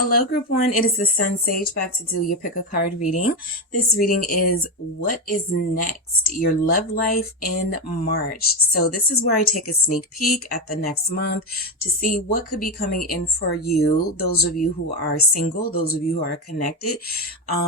Hello, Group 1. It is the SunSage back to do your pick a card reading. This reading is what is next, your love life in March. So this is where I take a sneak peek at the next month to see what could be coming in for you. Those of you who are single, those of you who are connected.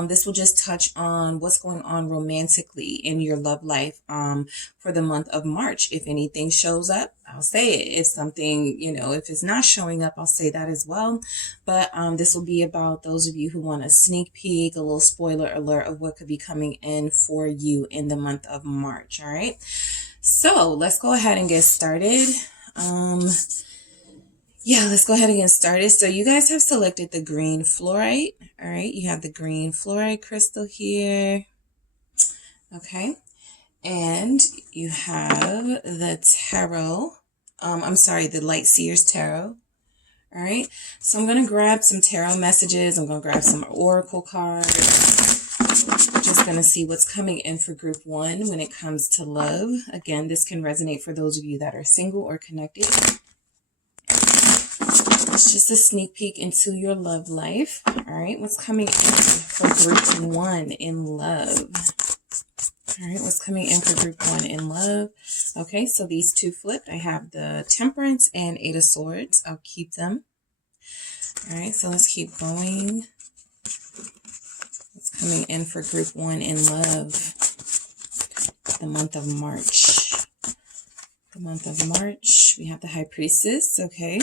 This will just touch on what's going on romantically in your love life for the month of March. If anything shows up, I'll say it. If something, if it's not showing up, I'll say that as well. But this will be about those of you who want a sneak peek, a little spoiler alert of what could be coming in for you in the month of March. All right. So let's go ahead and get started. Let's go ahead and get started. So you guys have selected the green fluorite. All right. You have the green fluorite crystal here. Okay. And you have the tarot. The Light Seers Tarot. All right. So I'm going to grab some tarot messages. I'm going to grab some oracle cards. Just going to see what's coming in for group 1 when it comes to love. Again, this can resonate for those of you that are single or connected. It's just a sneak peek into your love life. All right. What's coming in for group 1 in love? All right, what's coming in for group 1 in love? Okay, so these two flipped. I have the Temperance and Eight of Swords. I'll keep them. All right, so let's keep going. What's coming in for group 1 in love? The month of March. The month of March, we have the High Priestess. Okay.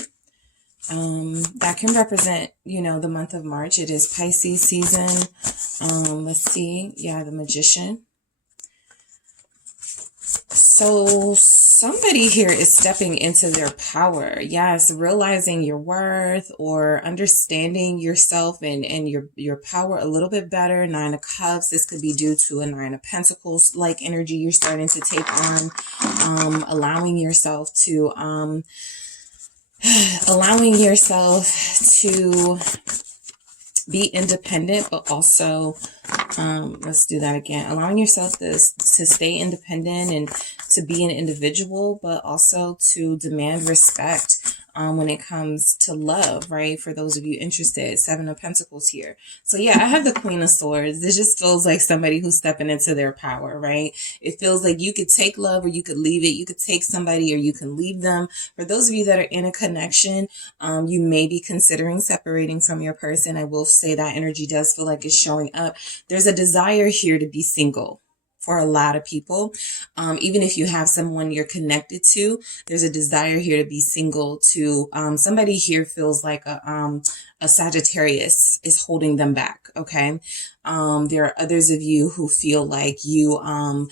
That can represent, the month of March. It is Pisces season. Let's see. Yeah, the Magician. So somebody here is stepping into their power. Yes, realizing your worth or understanding yourself and your power a little bit better. 9 of Cups. This could be due to a 9 of Pentacles like energy you're starting to take on. Allowing yourself to be independent, but also, let's do that again. Allowing yourself to stay independent and to be an individual, but also to demand respect when it comes to love, right? For those of you interested, 7 of Pentacles here. So yeah, I have the Queen of Swords. This just feels like somebody who's stepping into their power, right? It feels like you could take love or you could leave it. You could take somebody or you can leave them. For those of you that are in a connection, you may be considering separating from your person. I will say that energy does feel like it's showing up. There's a desire here to be single. For a lot of people, even if you have someone you're connected to, there's a desire here to be single. To somebody here feels like a Sagittarius is holding them back. Okay, there are others of you who feel like you are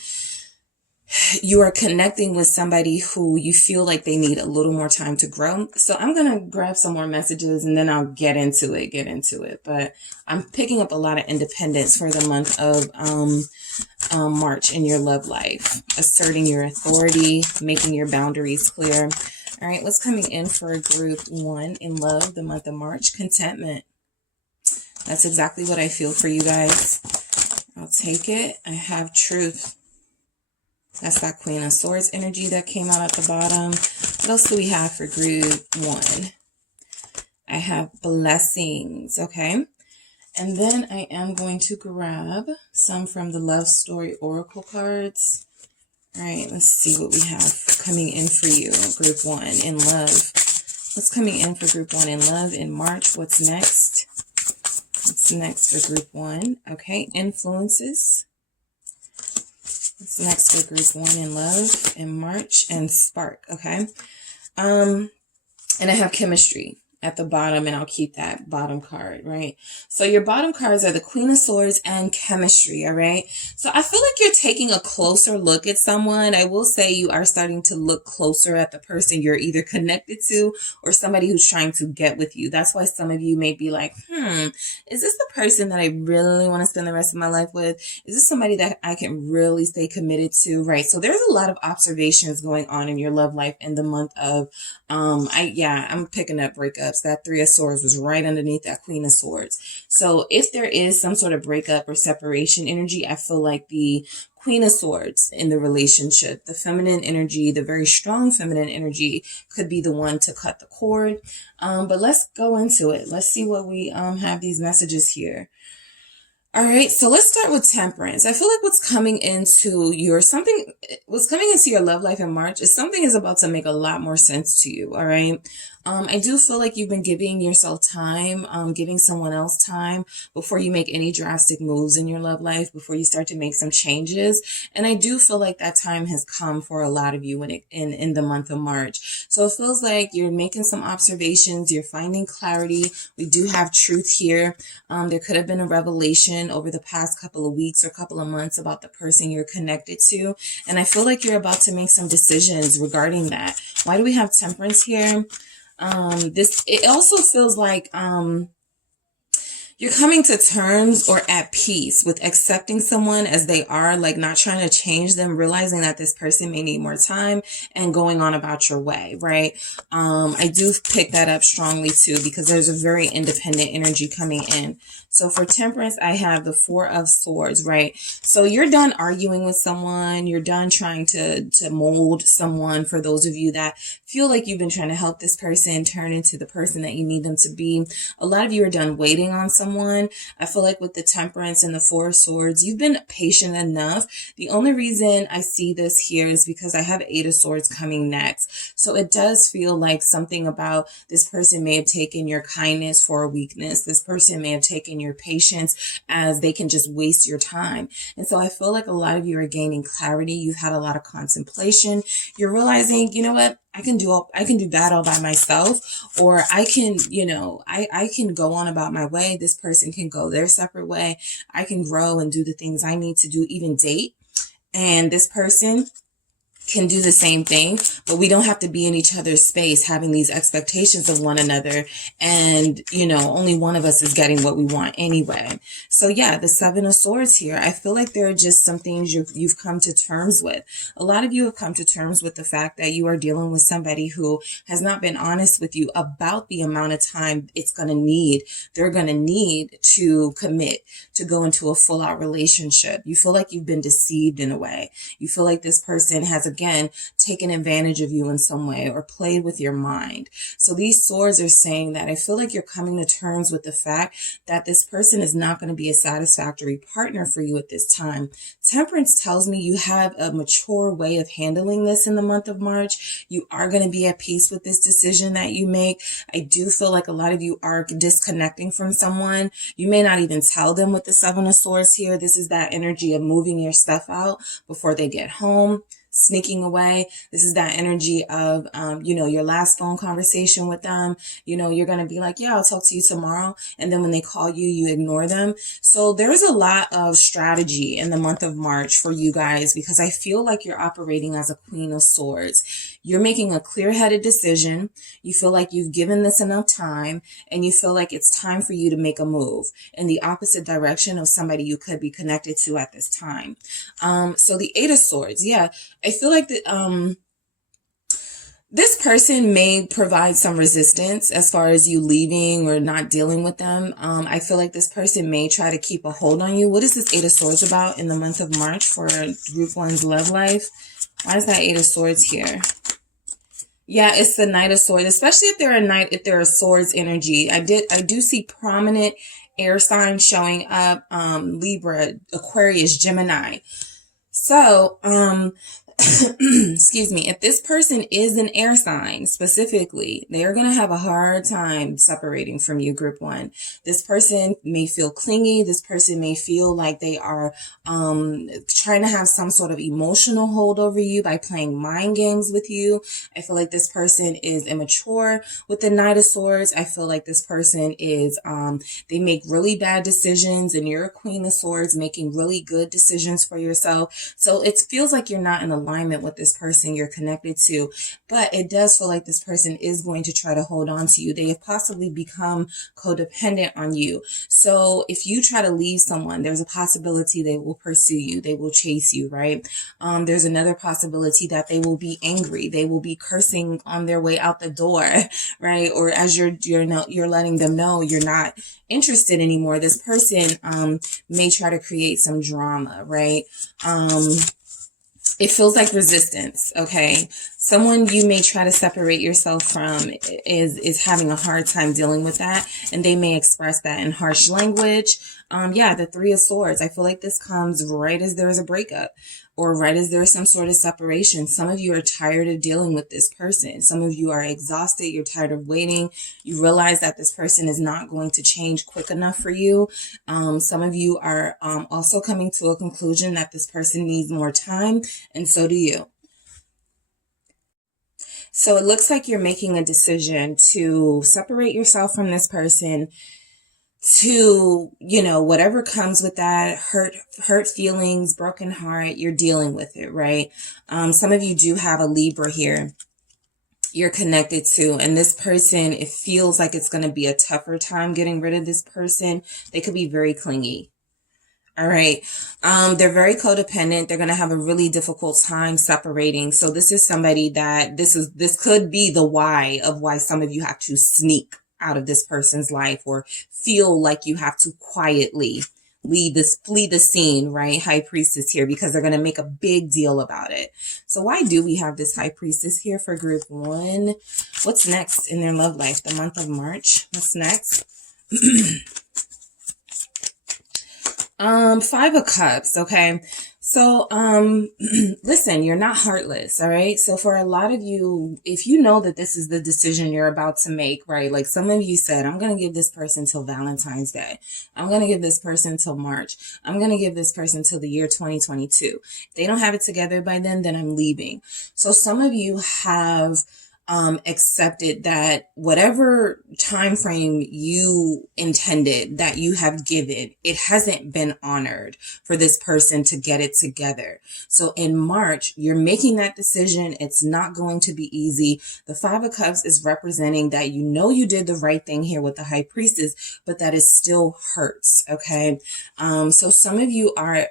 connecting with somebody who you feel like they need a little more time to grow. So I'm going to grab some more messages and then I'll get into it. But I'm picking up a lot of independence for the month of March in your love life. Asserting your authority, making your boundaries clear. All right, what's coming in for group 1 in love, the month of March? Contentment. That's exactly what I feel for you guys. I'll take it. I have truth. That's that Queen of Swords energy that came out at the bottom. What else do we have for group 1? I have blessings, okay? And then I am going to grab some from the Love Story Oracle cards. All right, let's see what we have coming in for you, group 1 in love. What's coming in for group 1 in love in March? What's next? What's next for group 1? Okay, influences. What's next for group 1 in love in March? And spark, okay? And I have chemistry at the bottom, and I'll keep that bottom card, right? So your bottom cards are the Queen of Swords and chemistry, all right? So I feel like you're taking a closer look at someone. I will say you are starting to look closer at the person you're either connected to or somebody who's trying to get with you. That's why some of you may be like, is this the person that I really want to spend the rest of my life with? Is this somebody that I can really stay committed to, right? So there's a lot of observations going on in your love life in the month of, I'm picking up breakups. Cups, that Three of Swords was right underneath that Queen of Swords. So if there is some sort of breakup or separation energy, I feel like the Queen of Swords in the relationship, the feminine energy, the very strong feminine energy could be the one to cut the cord. But let's go into it. Let's see what we have these messages here. All right, so let's start with Temperance. I feel like what's coming into your love life in March is something is about to make a lot more sense to you. All right. I do feel like you've been giving yourself time, giving someone else time before you make any drastic moves in your love life, before you start to make some changes. And I do feel like that time has come for a lot of you in the month of March. So it feels like you're making some observations, you're finding clarity. We do have truth here. There could have been a revelation over the past couple of weeks or couple of months about the person you're connected to. And I feel like you're about to make some decisions regarding that. Why do we have Temperance here? It also feels like, you're coming to terms or at peace with accepting someone as they are, like not trying to change them, realizing that this person may need more time and going on about your way, right? I do pick that up strongly too, because there's a very independent energy coming in. So for Temperance, I have the Four of Swords, right? So you're done arguing with someone. You're done trying to mold someone. For those of you that feel like you've been trying to help this person turn into the person that you need them to be. A lot of you are done waiting on someone. I feel like with the Temperance and the Four of Swords, you've been patient enough. The only reason I see this here is because I have Eight of Swords coming next. So it does feel like something about this person may have taken your kindness for a weakness. This person may have taken your patience as they can just waste your time. And so I feel like a lot of you are gaining clarity. You've had a lot of contemplation. You're realizing, you know what? I can do that all by myself, or I can, I can go on about my way. This person can go their separate way. I can grow and do the things I need to do, even date. And this person can do the same thing, but we don't have to be in each other's space having these expectations of one another. And, only one of us is getting what we want anyway. So yeah, the Seven of Swords here, I feel like there are just some things you've come to terms with. A lot of you have come to terms with the fact that you are dealing with somebody who has not been honest with you about the amount of time they're going to need to commit, to go into a full out relationship. You feel like you've been deceived in a way. You feel like this person has, again, taken advantage of you in some way or played with your mind. So these swords are saying that I feel like you're coming to terms with the fact that this person is not going to be a satisfactory partner for you at this time. Temperance tells me you have a mature way of handling this in the month of March. You are going to be at peace with this decision that you make. I do feel like a lot of you are disconnecting from someone. You may not even tell them with the Seven of Swords here. This is that energy of moving your stuff out before they get home, sneaking away. This is that energy of, your last phone conversation with them. You're going to be like, yeah, I'll talk to you tomorrow. And then when they call you, you ignore them. So there's a lot of strategy in the month of March for you guys, because I feel like you're operating as a Queen of Swords. You're making a clear-headed decision. You feel like you've given this enough time, and you feel like it's time for you to make a move in the opposite direction of somebody you could be connected to at this time. So the Eight of Swords, yeah, I feel like that this person may provide some resistance as far as you leaving or not dealing with them. I feel like this person may try to keep a hold on you. What is this Eight of Swords about in the month of March for Group 1's love life? Why is that Eight of Swords here? Yeah, it's the Knight of Swords, especially if they're a swords energy. I do see prominent air signs showing up, Libra, Aquarius, Gemini. So, excuse me, if this person is an air sign specifically, they are going to have a hard time separating from you, Group 1. This person may feel clingy. This person may feel like they are trying to have some sort of emotional hold over you by playing mind games with you. I feel like this person is immature. With the Knight of Swords, I feel like this person is, they make really bad decisions, and you're a Queen of Swords making really good decisions for yourself. So it feels like you're not in alignment with this person you're connected to, but it does feel like this person is going to try to hold on to you. They have possibly become codependent on you. So if you try to leave someone, there's a possibility they will pursue you. They will chase you, right? There's another possibility that they will be angry. They will be cursing on their way out the door, right? Or as you're letting them know you're not interested anymore. This person may try to create some drama, right? It feels like resistance, okay? Someone you may try to separate yourself from is having a hard time dealing with that, and they may express that in harsh language. The Three of Swords. I feel like this comes right as there's a breakup, or right as there's some sort of separation. Some of you are tired of dealing with this person. Some of you are exhausted. You're tired of waiting. You realize that this person is not going to change quick enough for you. Some of you are also coming to a conclusion that this person needs more time, and so do you. So it looks like you're making a decision to separate yourself from this person, to, whatever comes with that, hurt feelings, broken heart, you're dealing with it, right? Some of you do have a Libra here you're connected to, and this person, it feels like it's going to be a tougher time getting rid of this person. They could be very clingy. All right. They're very codependent. They're going to have a really difficult time separating. So this is somebody that this could be the why of why some of you have to sneak out of this person's life, or feel like you have to quietly flee the scene, right? High Priestess here, because they're going to make a big deal about it. So why do we have this High Priestess here for group 1? What's next in their love life? The month of March. What's next? 5 of Cups. Okay. So, listen, you're not heartless. All right. So for a lot of you, if you know that this is the decision you're about to make, right? Like some of you said, I'm going to give this person till Valentine's Day. I'm going to give this person till March. I'm going to give this person till the year 2022. If they don't have it together by then I'm leaving. So some of you have accepted that whatever time frame you intended, that you have given, it hasn't been honored for this person to get it together. So in March, you're making that decision. It's not going to be easy. The 5 of Cups is representing that you did the right thing here with the High Priestess, but that it still hurts. Okay. So some of you are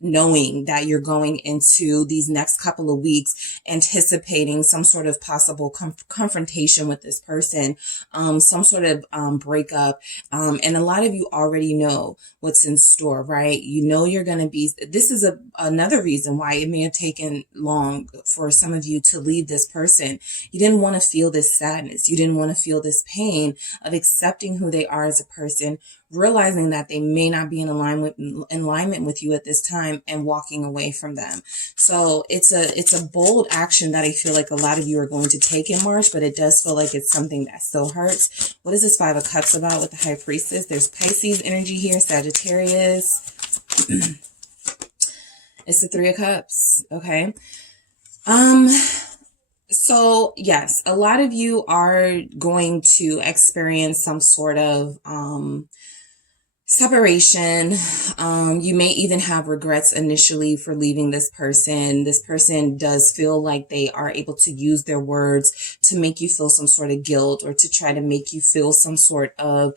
knowing that you're going into these next couple of weeks anticipating some sort of possible confrontation with this person, some sort of breakup, and a lot of you already know what's in store, right? You're going to be, this is another reason why it may have taken long for some of you to leave this person. You didn't want to feel this sadness. You didn't want to feel this pain of accepting who they are as a person, realizing that they may not be in alignment with you at this time, and walking away from them. So it's a bold action that I feel like a lot of you are going to take in March, but it does feel like it's something that still hurts. What is this 5 of Cups about with the High Priestess? There's Pisces energy here, Sagittarius. It's the 3 of Cups. Okay. So yes, a lot of you are going to experience some sort of, separation. You may even have regrets initially for leaving this person. This person does feel like they are able to use their words to make you feel some sort of guilt, or to try to make you feel some sort of,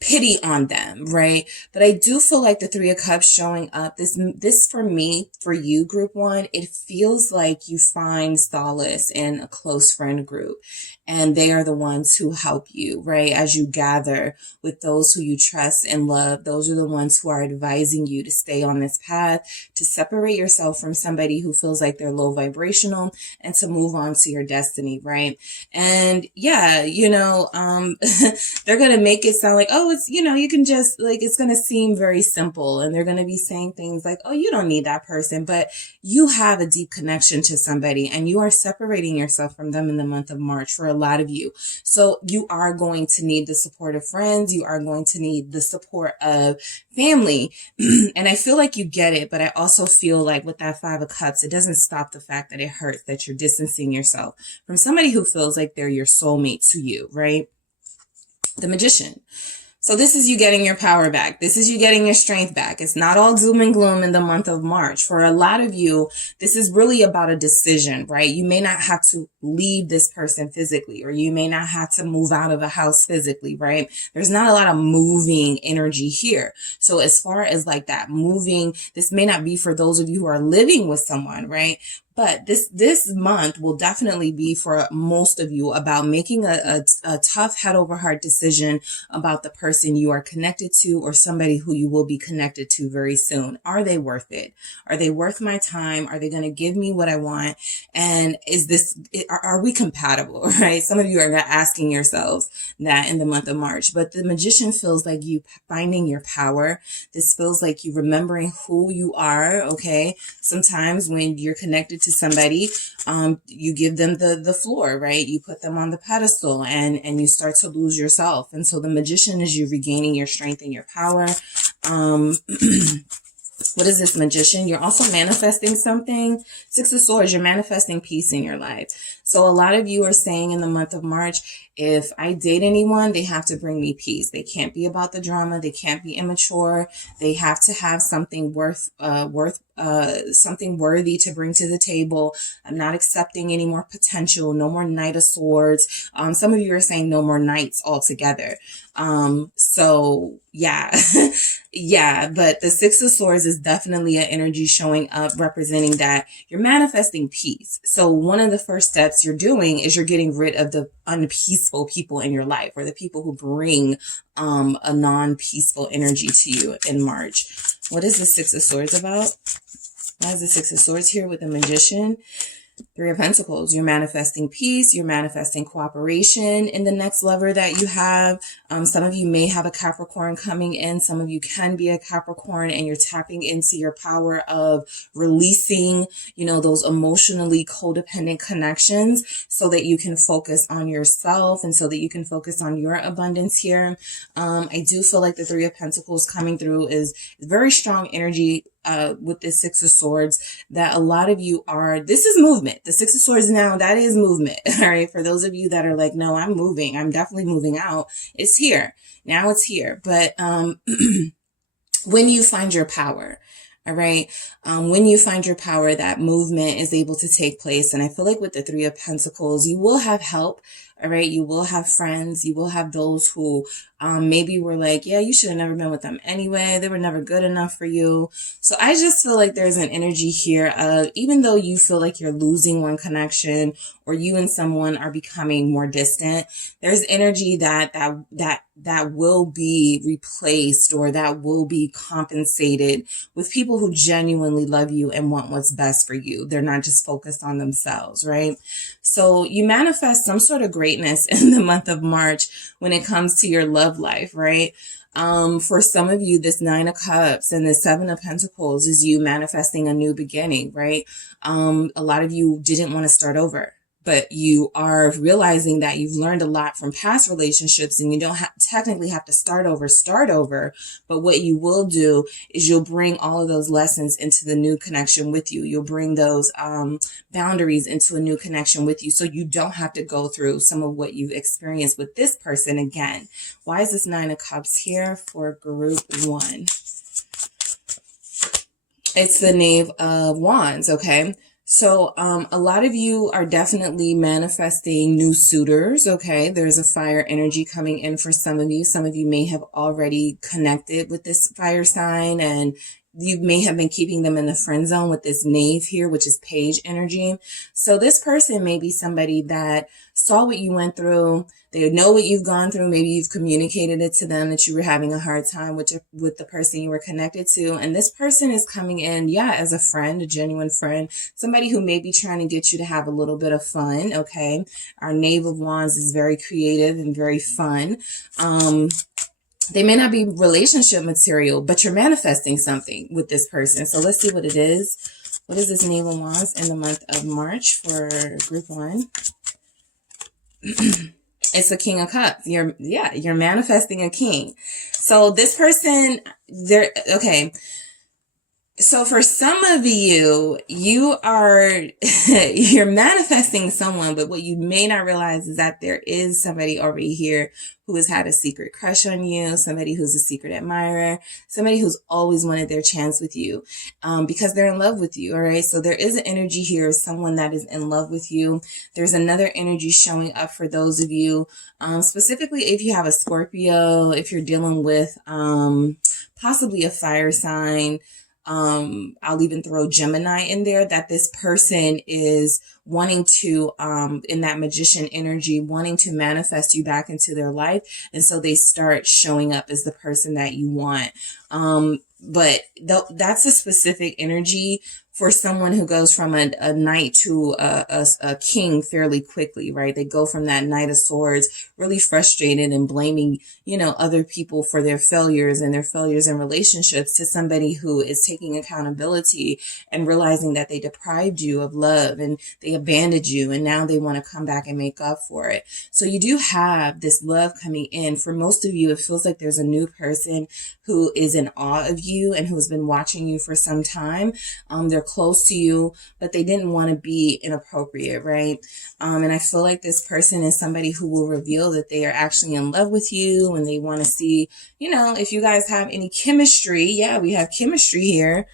pity on them, right? But I do feel like the 3 of Cups showing up, this for me, for you, group 1, it feels like you find solace in a close friend group, and they are the ones who help you, right? As you gather with those who you trust and love, those are the ones who are advising you to stay on this path, to separate yourself from somebody who feels like they're low vibrational, and to move on to your destiny, right? And yeah, they're going to make it sound like, oh, it's, you can just, like, it's going to seem very simple, and they're going to be saying things like, oh, you don't need that person, but you have a deep connection to somebody, and you are separating yourself from them in the month of March for a lot of you. So you are going to need the support of friends. You are going to need the support of family. And I feel like you get it, but I also feel like with that 5 of Cups, it doesn't stop the fact that it hurts that you're distancing yourself from somebody who feels like they're your soulmate to you, right? The Magician. So this is you getting your power back. This is you getting your strength back. It's not all doom and gloom in the month of March. For a lot of you, this is really about a decision, right? You may not have to leave this person physically, or you may not have to move out of a house physically, right? There's not a lot of moving energy here. So as far as like that moving, this may not be for those of you who are living with someone, right? But this month will definitely be for most of you about making a tough head over heart decision about the person you are connected to, or somebody who you will be connected to very soon. Are they worth it? Are they worth my time? Are they going to give me what I want? And are we compatible, right? Some of you are asking yourselves that in the month of March, but the Magician feels like you finding your power. This feels like you remembering who you are, okay? Sometimes when you're connected to somebody, you give them the floor, right? You put them on the pedestal and you start to lose yourself. And so the Magician is you regaining your strength and your power. What is this, Magician? You're also manifesting something. Six of Swords, you're manifesting peace in your life. So a lot of you are saying in the month of March, if I date anyone, they have to bring me peace. They can't be about the drama. They can't be immature. They have to have something something worthy to bring to the table. I'm not accepting any more potential. No more Knight of Swords. Some of you are saying no more knights altogether. So yeah, yeah, but the Six of Swords is definitely an energy showing up representing that you're manifesting peace. So one of the first steps you're doing is you're getting rid of the unpeaceful people in your life, or the people who bring a non-peaceful energy to you in March. What is the Six of Swords about? Why is the Six of Swords here with the Magician? Three of Pentacles, you're manifesting peace, you're manifesting cooperation in the next lover that you have. Some of you may have a Capricorn coming in. Some of you can be a Capricorn, and you're tapping into your power of releasing, those emotionally codependent connections so that you can focus on yourself and so that you can focus on your abundance here. I do feel like the Three of Pentacles coming through is very strong energy with this Six of Swords, that a lot of you this is movement. The Six of Swords now, that is movement. All right. For those of you that are like, no, I'm moving. I'm definitely moving out. It's here. Now it's here. But when you find your power, all right. When you find your power, that movement is able to take place. And I feel like with the Three of Pentacles, you will have help. All right. You will have friends. You will have those who maybe were like, yeah, you should have never been with them anyway. They were never good enough for you. So I just feel like there's an energy here of, even though you feel like you're losing one connection, or you and someone are becoming more distant, there's energy that will be replaced, or that will be compensated with people who genuinely love you and want what's best for you. They're not just focused on themselves, right? So you manifest some sort of greatness in the month of March when it comes to your love life, right? For some of you, this Nine of Cups and the Seven of Pentacles is you manifesting a new beginning, right? A lot of you didn't want to start over, but you are realizing that you've learned a lot from past relationships, and you don't technically have to start over. But what you will do is you'll bring all of those lessons into the new connection with you. You'll bring those boundaries into a new connection with you, so you don't have to go through some of what you've experienced with this person again. Why is this Nine of Cups here for group one? It's the Knave of Wands, okay? So a lot of you are definitely manifesting new suitors, okay? There's a fire energy coming in for some of you. Some of you may have already connected with this fire sign, and you may have been keeping them in the friend zone with this Knave here, which is Page energy. So this person may be somebody that saw what you went through. They know what you've gone through. Maybe you've communicated it to them that you were having a hard time with the person you were connected to. And this person is coming in, as a friend, a genuine friend, somebody who may be trying to get you to have a little bit of fun, okay? Our Knave of Wands is very creative and very fun. They may not be relationship material, but you're manifesting something with this person. So let's see what it is. What is this Knave of Wands in the month of March for group one? It's a King of Cups. You're manifesting a king. So this person, okay. So for some of you, you're manifesting someone, but what you may not realize is that there is somebody already here who has had a secret crush on you, somebody who's a secret admirer, somebody who's always wanted their chance with you, because they're in love with you. All right. So there is an energy here of someone that is in love with you. There's another energy showing up for those of you, specifically if you have a Scorpio, if you're dealing with, possibly a fire sign. I'll even throw Gemini in there, that this person is wanting to, in that magician energy, wanting to manifest you back into their life. And so they start showing up as the person that you want. But that's a specific energy for someone who goes from a knight to a king fairly quickly, right? They go from that Knight of Swords, really frustrated and blaming, other people for their failures and their failures in relationships, to somebody who is taking accountability and realizing that they deprived you of love and they abandoned you, and now they want to come back and make up for it. So you do have this love coming in. For most of you, it feels like there's a new person who is in awe of you and who's been watching you for some time. They're close to you, but they didn't want to be inappropriate, right? And I feel like this person is somebody who will reveal that they are actually in love with you, and they want to see, if you guys have any chemistry. Yeah, we have chemistry here.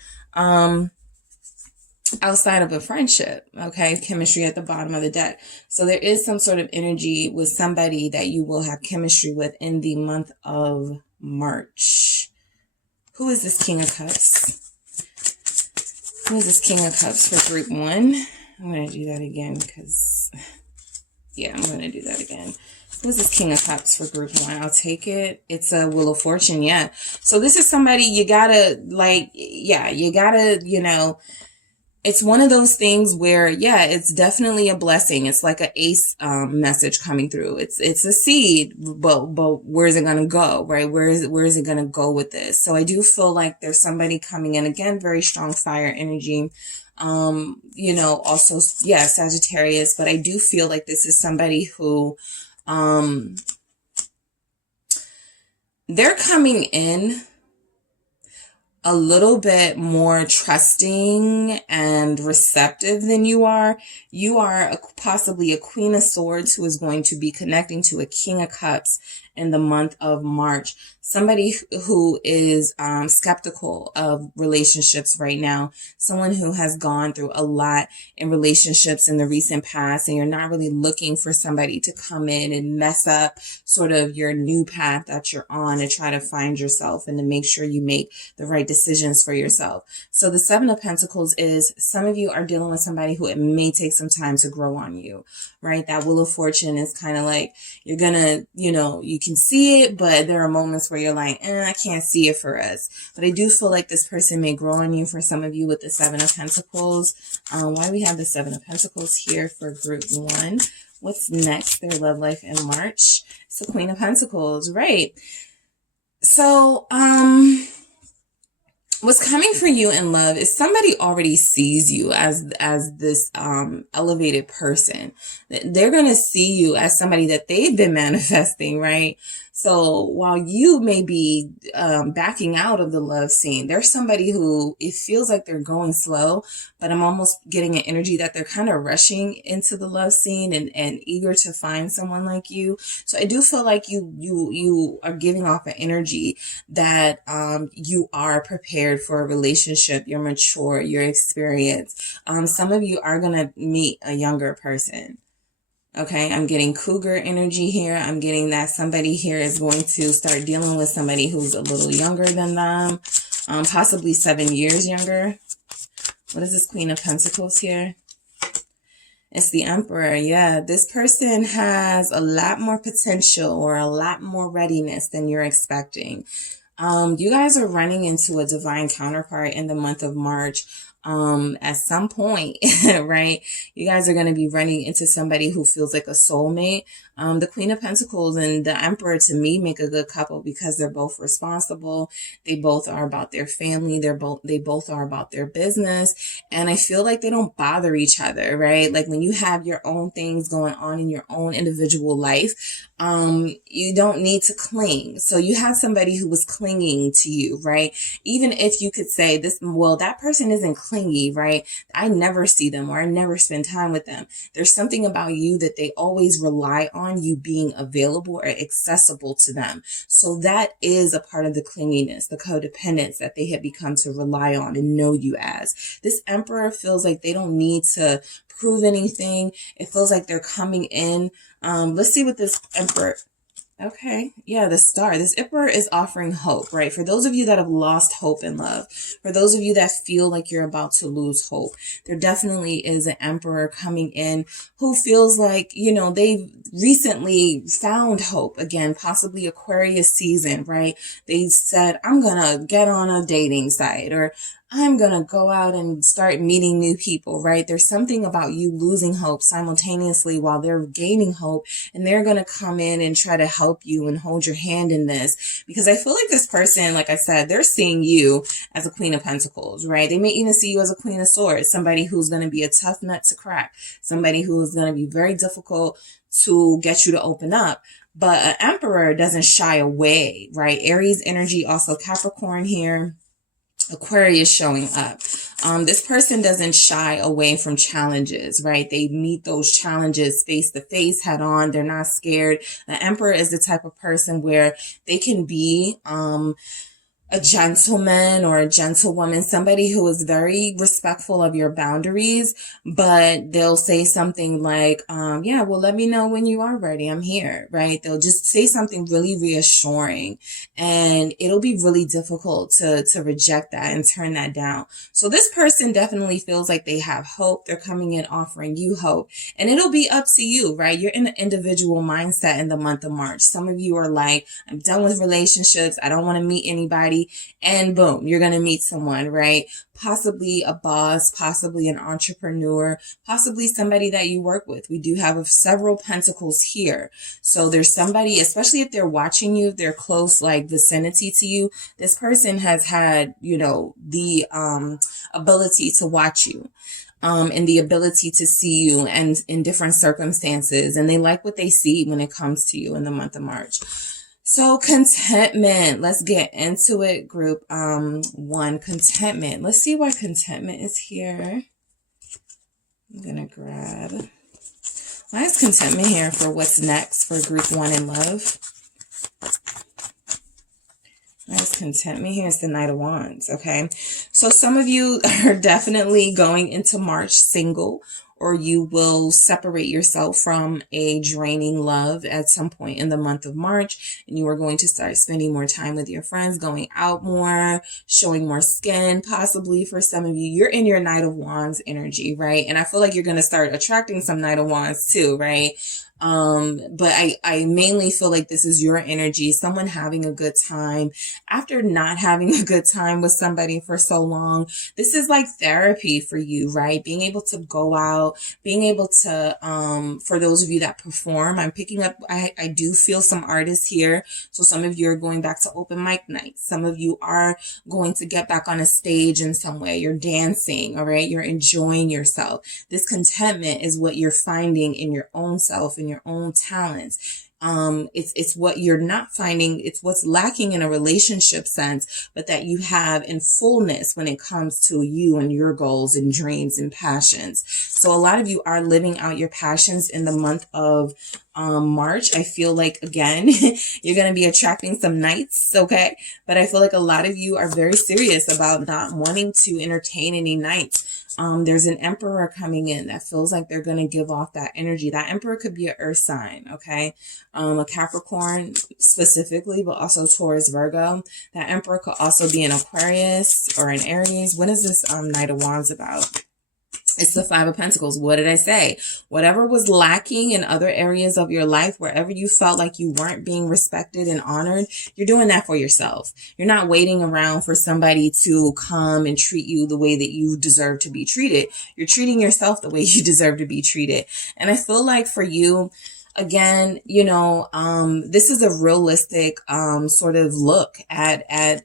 Outside of a friendship, okay? Chemistry at the bottom of the deck. So there is some sort of energy with somebody that you will have chemistry with in the month of March. Who is this King of Cups? Who is this King of Cups for group 1? I'm going to do that again because, I'm going to do that again. Who is this King of Cups for group 1? I'll take it. It's a Wheel of Fortune, yeah. So this is somebody you gotta, it's one of those things where, it's definitely a blessing. It's like an ace message coming through. It's a seed, but where's it gonna go, right? Where is it gonna go with this? So I do feel like there's somebody coming in, again, very strong fire energy. Also, Sagittarius, but I do feel like this is somebody who, they're coming in a little bit more trusting and receptive than you are. You are possibly a Queen of Swords who is going to be connecting to a King of Cups in the month of March. Somebody who is skeptical of relationships right now. Someone who has gone through a lot in relationships in the recent past, and you're not really looking for somebody to come in and mess up sort of your new path that you're on, and try to find yourself and to make sure you make the right decisions for yourself. So the Seven of Pentacles is, some of you are dealing with somebody who it may take some time to grow on you, right? That Wheel of Fortune is kind of like, you're gonna, you can see it, but there are moments where you're like, I can't see it for us. But I do feel like this person may grow on you for some of you with the Seven of Pentacles. Why we have the Seven of Pentacles here for group 1? What's next? Their love life in March. It's the Queen of Pentacles, right? So, what's coming for you in love is somebody already sees you as this elevated person. They're going to see you as somebody that they've been manifesting, right? So while you may be backing out of the love scene, there's somebody who, it feels like they're going slow, but I'm almost getting an energy that they're kind of rushing into the love scene and eager to find someone like you. So I do feel like you are giving off an energy that you are prepared for a relationship. You're mature, you're experienced. Some of you are going to meet a younger person. Okay, I'm getting cougar energy here. I'm getting that somebody here is going to start dealing with somebody who's a little younger than them, possibly 7 years younger. What is this Queen of Pentacles here? It's the Emperor. Yeah, this person has a lot more potential or a lot more readiness than you're expecting. You guys are running into a divine counterpart in the month of March. At some point, right? You guys are going to be running into somebody who feels like a soulmate. The Queen of Pentacles and the Emperor, to me, make a good couple because they're both responsible. They both are about their family. They both are about their business. And I feel like they don't bother each other, right? Like when you have your own things going on in your own individual life, you don't need to cling. So you have somebody who was clinging to you, right? Even if you could say this, well, that person isn't clingy, right? I never see them or I never spend time with them. There's something about you that they always rely on you being available or accessible to them. So that is a part of the clinginess, the codependence that they have become to rely on and know you as. This Emperor feels like they don't need to prove anything. It feels like they're coming in. Let's see what this Emperor... Okay, yeah, the Star. This Emperor is offering hope, right? For those of you that have lost hope in love, for those of you that feel like you're about to lose hope, there definitely is an Emperor coming in who feels like, you know, they've recently found hope again, possibly Aquarius season, right? They said, I'm gonna get on a dating site, or I'm going to go out and start meeting new people, right? There's something about you losing hope simultaneously while they're gaining hope, and they're going to come in and try to help you and hold your hand in this, because I feel like this person, like I said, they're seeing you as a Queen of Pentacles, right? They may even see you as a Queen of Swords, somebody who's going to be a tough nut to crack, somebody who's going to be very difficult to get you to open up. But an Emperor doesn't shy away, right? Aries energy, also Capricorn here. Aquarius showing up. This person doesn't shy away from challenges, right? They meet those challenges face to face, head on. They're not scared. The Emperor is the type of person where they can be, a gentleman or a gentlewoman, somebody who is very respectful of your boundaries, but they'll say something like, yeah, well, let me know when you are ready. I'm here, right? They'll just say something really reassuring, and it'll be really difficult to reject that and turn that down. So this person definitely feels like they have hope. They're coming in offering you hope, and it'll be up to you, right? You're in an individual mindset in the month of March. Some of you are like, I'm done with relationships. I don't want to meet anybody. And boom, you're going to meet someone, right? Possibly a boss, possibly an entrepreneur, possibly somebody that you work with. We do have several pentacles here. So there's somebody, especially if they're watching you, if they're close, like vicinity to you, this person has had, you know, the ability to watch you. And the ability to see you and in different circumstances. And they like what they see when it comes to you in the month of March. So contentment, let's get into it, group 1, contentment. Let's see why contentment is here. I'm going to grab, why is contentment here for what's next for group 1 in love? Why is contentment here? It's the Knight of Wands, okay? So some of you are definitely going into March single, or you will separate yourself from a draining love at some point in the month of March, and you are going to start spending more time with your friends, going out more, showing more skin, possibly for some of you. You're in your Knight of Wands energy, right? And I feel like you're going to start attracting some Knight of Wands too, right? But I mainly feel like this is your energy, someone having a good time after not having a good time with somebody for so long. This is like therapy for you, right? Being able to go out, being able to, for those of you that perform, I'm picking up, I do feel some artists here. So some of you are going back to open mic nights. Some of you are going to get back on a stage in some way. You're dancing, all right? You're enjoying yourself. This contentment is what you're finding in your own self, in your own talents. It's what you're not finding. It's what's lacking in a relationship sense, but that you have in fullness when it comes to you and your goals and dreams and passions. So a lot of you are living out your passions in the month of March. I feel like, again, you're going to be attracting some knights, okay? But I feel like a lot of you are very serious about not wanting to entertain any knights. There's an Emperor coming in that feels like they're going to give off that energy. That Emperor could be an earth sign, okay? A Capricorn specifically, but also Taurus, Virgo. That Emperor could also be an Aquarius or an Aries. What is this Knight of Wands about? It's the 5 of Pentacles. What did I say? Whatever was lacking in other areas of your life, wherever you felt like you weren't being respected and honored, you're doing that for yourself. You're not waiting around for somebody to come and treat you the way that you deserve to be treated. You're treating yourself the way you deserve to be treated. And I feel like for you, again, this is a realistic sort of look at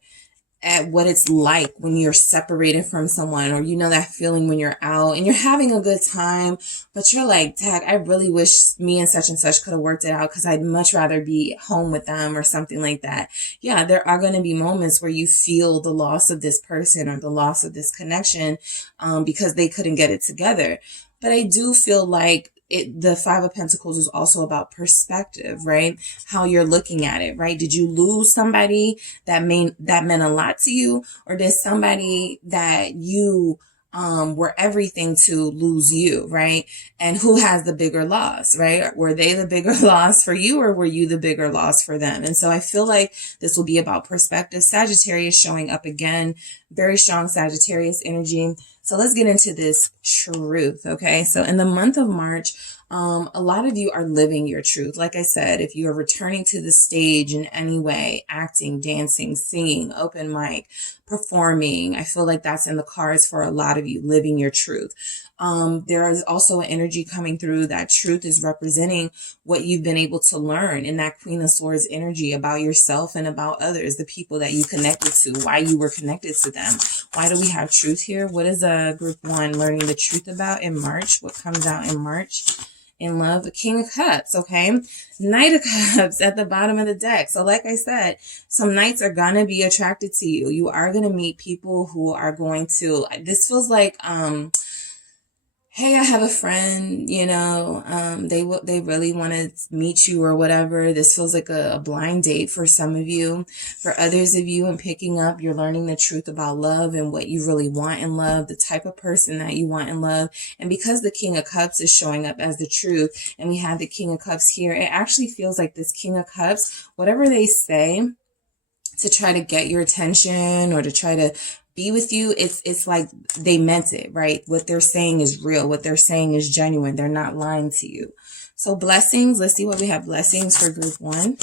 what it's like when you're separated from someone, or that feeling when you're out and you're having a good time, but you're like, dang, I really wish me and such could have worked it out because I'd much rather be home with them or something like that. Yeah, there are going to be moments where you feel the loss of this person or the loss of this connection because they couldn't get it together. But I do feel like the Five of Pentacles is also about perspective, right? How you're looking at it, right? Did you lose somebody that meant a lot to you, or did somebody that you were everything to lose you, right? And who has the bigger loss, right? Were they the bigger loss for you, or were you the bigger loss for them? And so I feel like this will be about perspective. Sagittarius showing up again, very strong Sagittarius energy. So let's get into this truth, okay? So in the month of March, a lot of you are living your truth. Like I said, if you are returning to the stage in any way, acting, dancing, singing, open mic, performing, I feel like that's in the cards for a lot of you, living your truth. There is also an energy coming through that truth is representing what you've been able to learn in that Queen of Swords energy about yourself and about others, the people that you connected to, why you were connected to them. Why do we have truth here? What is group 1 learning the truth about in March? What comes out in March? In love, the King of Cups, okay? Knight of Cups at the bottom of the deck. So like I said, some knights are going to be attracted to you. You are going to meet people who are going to, this feels like, hey, I have a friend, they really want to meet you or whatever. This feels like a blind date for some of you. For others of you, I'm picking up, you're learning the truth about love and what you really want in love, the type of person that you want in love. And because the King of Cups is showing up as the truth, and we have the King of Cups here, it actually feels like this King of Cups, whatever they say to try to get your attention or to try to be with you, it's like they meant it, right? What they're saying is real. What they're saying is genuine. They're not lying to you. So blessings. Let's see what we have. Blessings for group 1.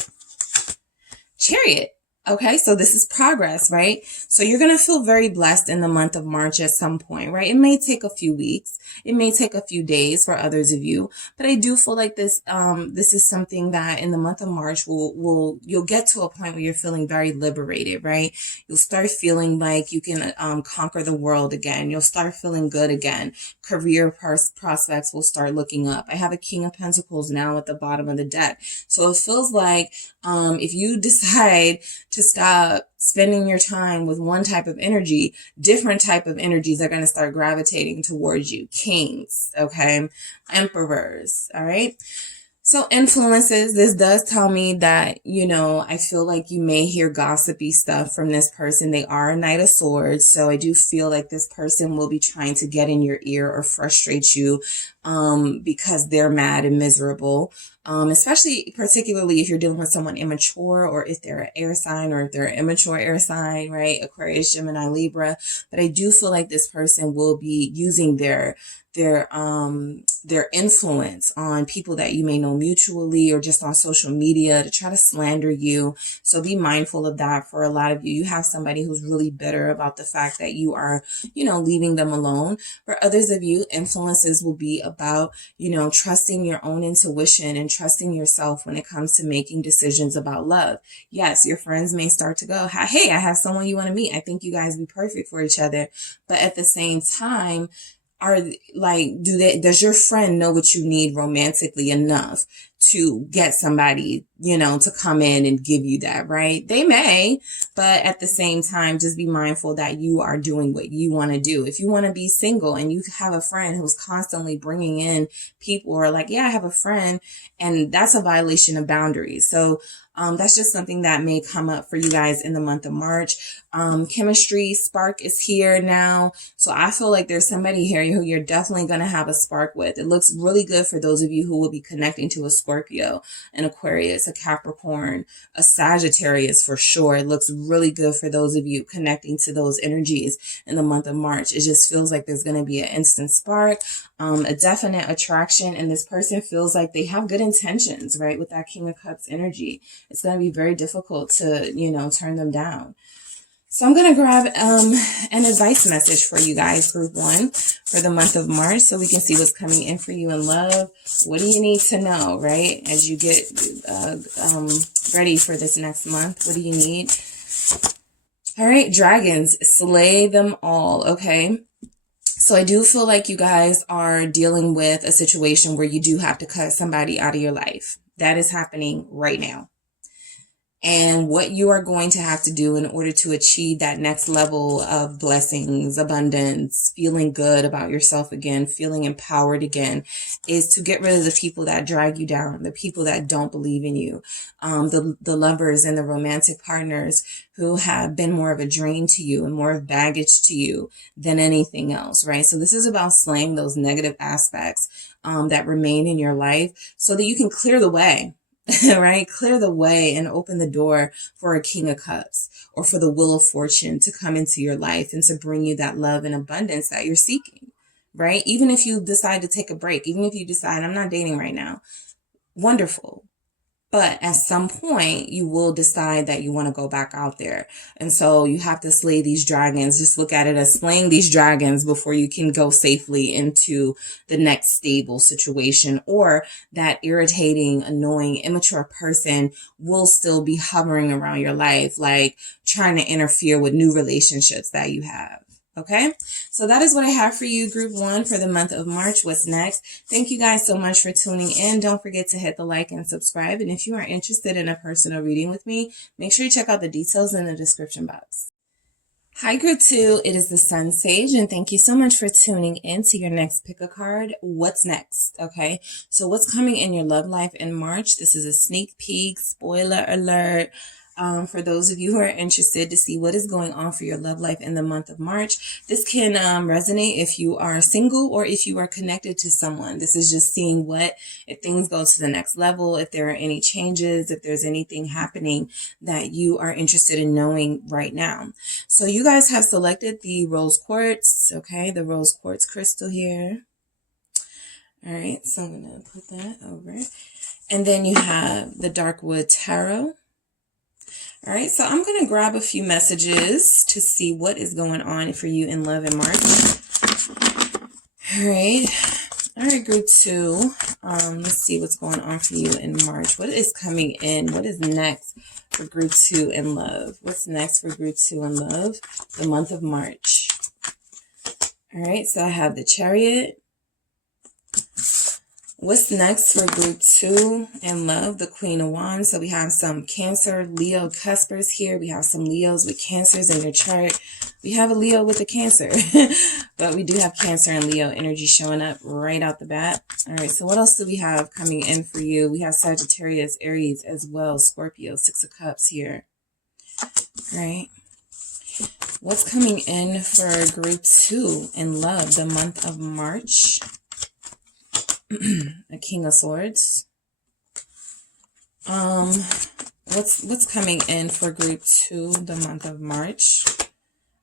Chariot. Okay, so this is progress, right? So you're going to feel very blessed in the month of March at some point, right? It may take a few weeks. It may take a few days for others of you, but I do feel like this is something that in the month of March you'll get to a point where you're feeling very liberated, right? You'll start feeling like you can conquer the world again. You'll start feeling good again. Career prospects will start looking up. I have a King of Pentacles now at the bottom of the deck. So it feels like if you decide to stop spending your time with one type of energy, different type of energies are going to start gravitating towards you. Kings, okay? Emperors, all right? So influences, this does tell me that, I feel like you may hear gossipy stuff from this person. They are a Knight of Swords. So I do feel like this person will be trying to get in your ear or frustrate you because they're mad and miserable. Particularly if you're dealing with someone immature, or if they're an air sign, or if they're an immature air sign, right? Aquarius, Gemini, Libra. But I do feel like this person will be using their influence on people that you may know mutually or just on social media to try to slander you. So be mindful of that. For a lot of you, you have somebody who's really bitter about the fact that you are, leaving them alone. For others of you, influences will be about, trusting your own intuition and trusting yourself when it comes to making decisions about love. Yes, your friends may start to go, hey, I have someone you want to meet. I think you guys be perfect for each other. But at the same time, does your friend know what you need romantically enough to get somebody, to come in and give you that, right? They may, but at the same time, just be mindful that you are doing what you want to do. If you want to be single and you have a friend who's constantly bringing in people who are like, yeah, I have a friend, and that's a violation of boundaries. So that's just something that may come up for you guys in the month of March. Chemistry, spark is here now. So I feel like there's somebody here who you're definitely going to have a spark with. It looks really good for those of you who will be connecting to a Scorpio, an Aquarius, a Capricorn, a Sagittarius for sure. It looks really good for those of you connecting to those energies in the month of March. It just feels like there's going to be an instant spark, a definite attraction, and this person feels like they have good intentions, right? With that King of Cups energy. It's going to be very difficult to, turn them down. So I'm going to grab an advice message for you guys, group 1, for the month of March, so we can see what's coming in for you in love. What do you need to know, right? As you get ready for this next month, what do you need? All right, dragons, slay them all, okay? So I do feel like you guys are dealing with a situation where you do have to cut somebody out of your life. That is happening right now. And what you are going to have to do in order to achieve that next level of blessings, abundance, feeling good about yourself again, feeling empowered again, is to get rid of the people that drag you down, the people that don't believe in you, the lovers and the romantic partners who have been more of a drain to you and more of baggage to you than anything else, right? So this is about slaying those negative aspects that remain in your life so that you can clear the way. Right? Clear the way and open the door for a King of Cups or for the Wheel of Fortune to come into your life and to bring you that love and abundance that you're seeking, right? Even if you decide to take a break, even if you decide I'm not dating right now, wonderful. But at some point, you will decide that you want to go back out there. And so you have to slay these dragons. Just look at it as slaying these dragons before you can go safely into the next stable situation. Or that irritating, annoying, immature person will still be hovering around your life, like trying to interfere with new relationships that you have. Okay, so that is what I have for you, group 1, for the month of March. What's next? Thank you guys so much for tuning in. Don't forget to hit the like and subscribe. And if you are interested in a personal reading with me, make sure you check out the details in the description box. Hi, group 2. It is the SunSage, and thank you so much for tuning in to your next pick a card. What's next? Okay, so what's coming in your love life in March? This is a sneak peek, spoiler alert. For those of you who are interested to see what is going on for your love life in the month of March. This can resonate if you are single or if you are connected to someone. This is just seeing if things go to the next level, if there are any changes, if there's anything happening that you are interested in knowing right now. So you guys have selected the rose quartz, okay, the rose quartz crystal here. All right, so I'm going to put that over. And then you have the dark wood tarot. All right, so I'm going to grab a few messages to see what is going on for you in love in March. All right, group 2. Let's see what's going on for you in March. What is coming in? What is next for group 2 in love? What's next for group 2 in love? The month of March. All right, so I have the Chariot. What's next for group 2 in love? The Queen of Wands. So we have some Cancer, Leo cuspers here. We have some Leos with Cancers in your chart. We have a Leo with a Cancer, but we do have Cancer and Leo energy showing up right out the bat. All right, so what else do we have coming in for you? We have Sagittarius, Aries as well, Scorpio, 6 of Cups here. All right. What's coming in for group 2 in love, the month of March? A King of Swords. What's coming in for group 2 the month of March?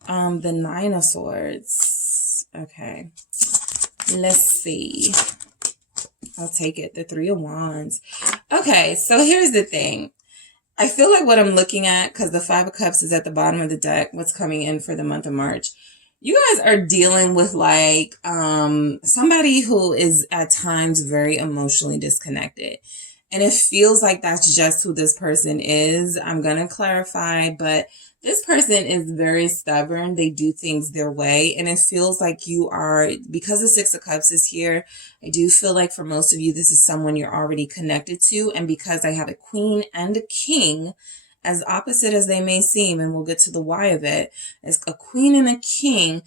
The 9 of Swords. Okay, let's see. I'll take it. The 3 of Wands. Okay, so here's the thing. I feel like what I'm looking at, because the 5 of Cups is at the bottom of the deck, what's coming in for the month of March. You guys are dealing with like somebody who is at times very emotionally disconnected. And it feels like that's just who this person is. I'm going to clarify, but this person is very stubborn. They do things their way. And it feels like you are, because the 6 of Cups is here, I do feel like for most of you, this is someone you're already connected to. And because I have a Queen and a King, as opposite as they may seem, and we'll get to the why of it, as a Queen and a King,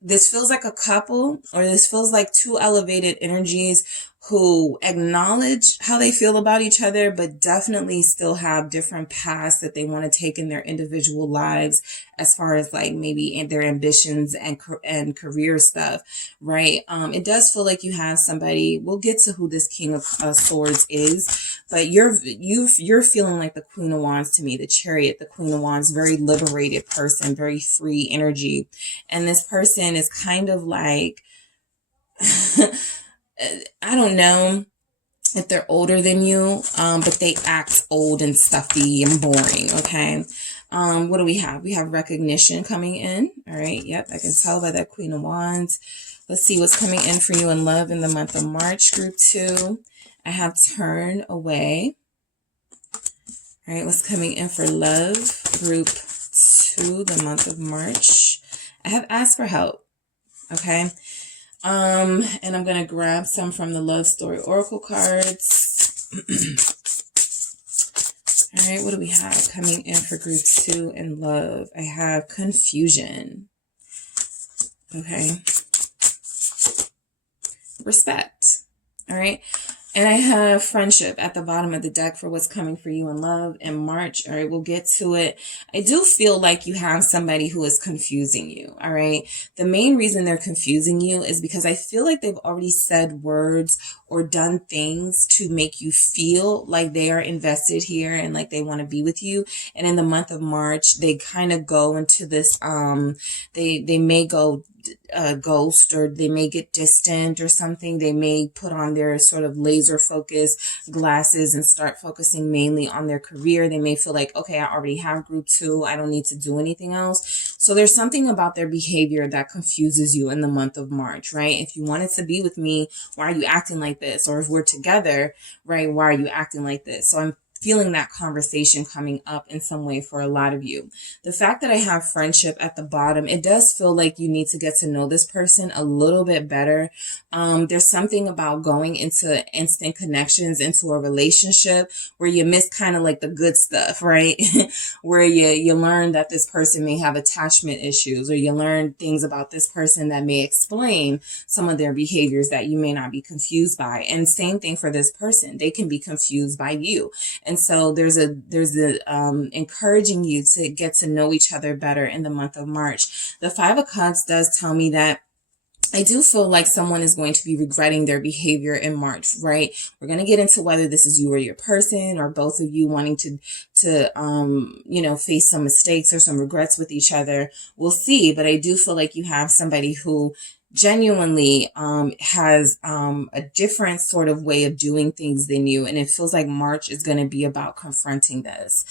this feels like a couple, or this feels like 2 elevated energies who acknowledge how they feel about each other, but definitely still have different paths that they want to take in their individual lives as far as like maybe in their ambitions and career stuff, right? It does feel like you have somebody, we'll get to who this King of Swords is, but you're feeling like the Queen of Wands to me, the Chariot, the Queen of Wands, very liberated person, very free energy. And this person is kind of like, I don't know if they're older than you, but they act old and stuffy and boring, okay? What do we have? We have recognition coming in. All right. Yep. I can tell by that Queen of Wands. Let's see what's coming in for you in love in the month of March, group 2. I have turn away. All right. What's coming in for love, group 2, the month of March? I have asked for help. Okay. And I'm going to grab some from the Love Story Oracle cards. All right, what do we have coming in for group 2 in love? I have confusion. Okay. Respect. All right. And I have friendship at the bottom of the deck for what's coming for you in love in March. All right, we'll get to it. I do feel like you have somebody who is confusing you. All right. The main reason they're confusing you is because I feel like they've already said words or done things to make you feel like they are invested here and like they want to be with you. And in the month of March, they kind of go into this, they may go ghost, or they may get distant or something. They may put on their sort of laser focus glasses and start focusing mainly on their career. They may feel like, okay, I already have group 2. I don't need to do anything else. So there's something about their behavior that confuses you in the month of March, right? If you wanted to be with me, why are you acting like this? Or if we're together, right, why are you acting like this? So I'm feeling that conversation coming up in some way for a lot of you. The fact that I have friendship at the bottom, it does feel like you need to get to know this person a little bit better. There's something about going into instant connections, into a relationship where you miss kind of like the good stuff, right? Where you learn that this person may have attachment issues, or you learn things about this person that may explain some of their behaviors that you may not be confused by. And same thing for this person. They can be confused by you. And so there's a encouraging you to get to know each other better in the month of March. The 5 of Cups does tell me that I do feel like someone is going to be regretting their behavior in March, right? We're going to get into whether this is you or your person, or both of you wanting to face some mistakes or some regrets with each other. We'll see. But I do feel like you have somebody who genuinely has a different sort of way of doing things than you. And it feels like March is going to be about confronting this.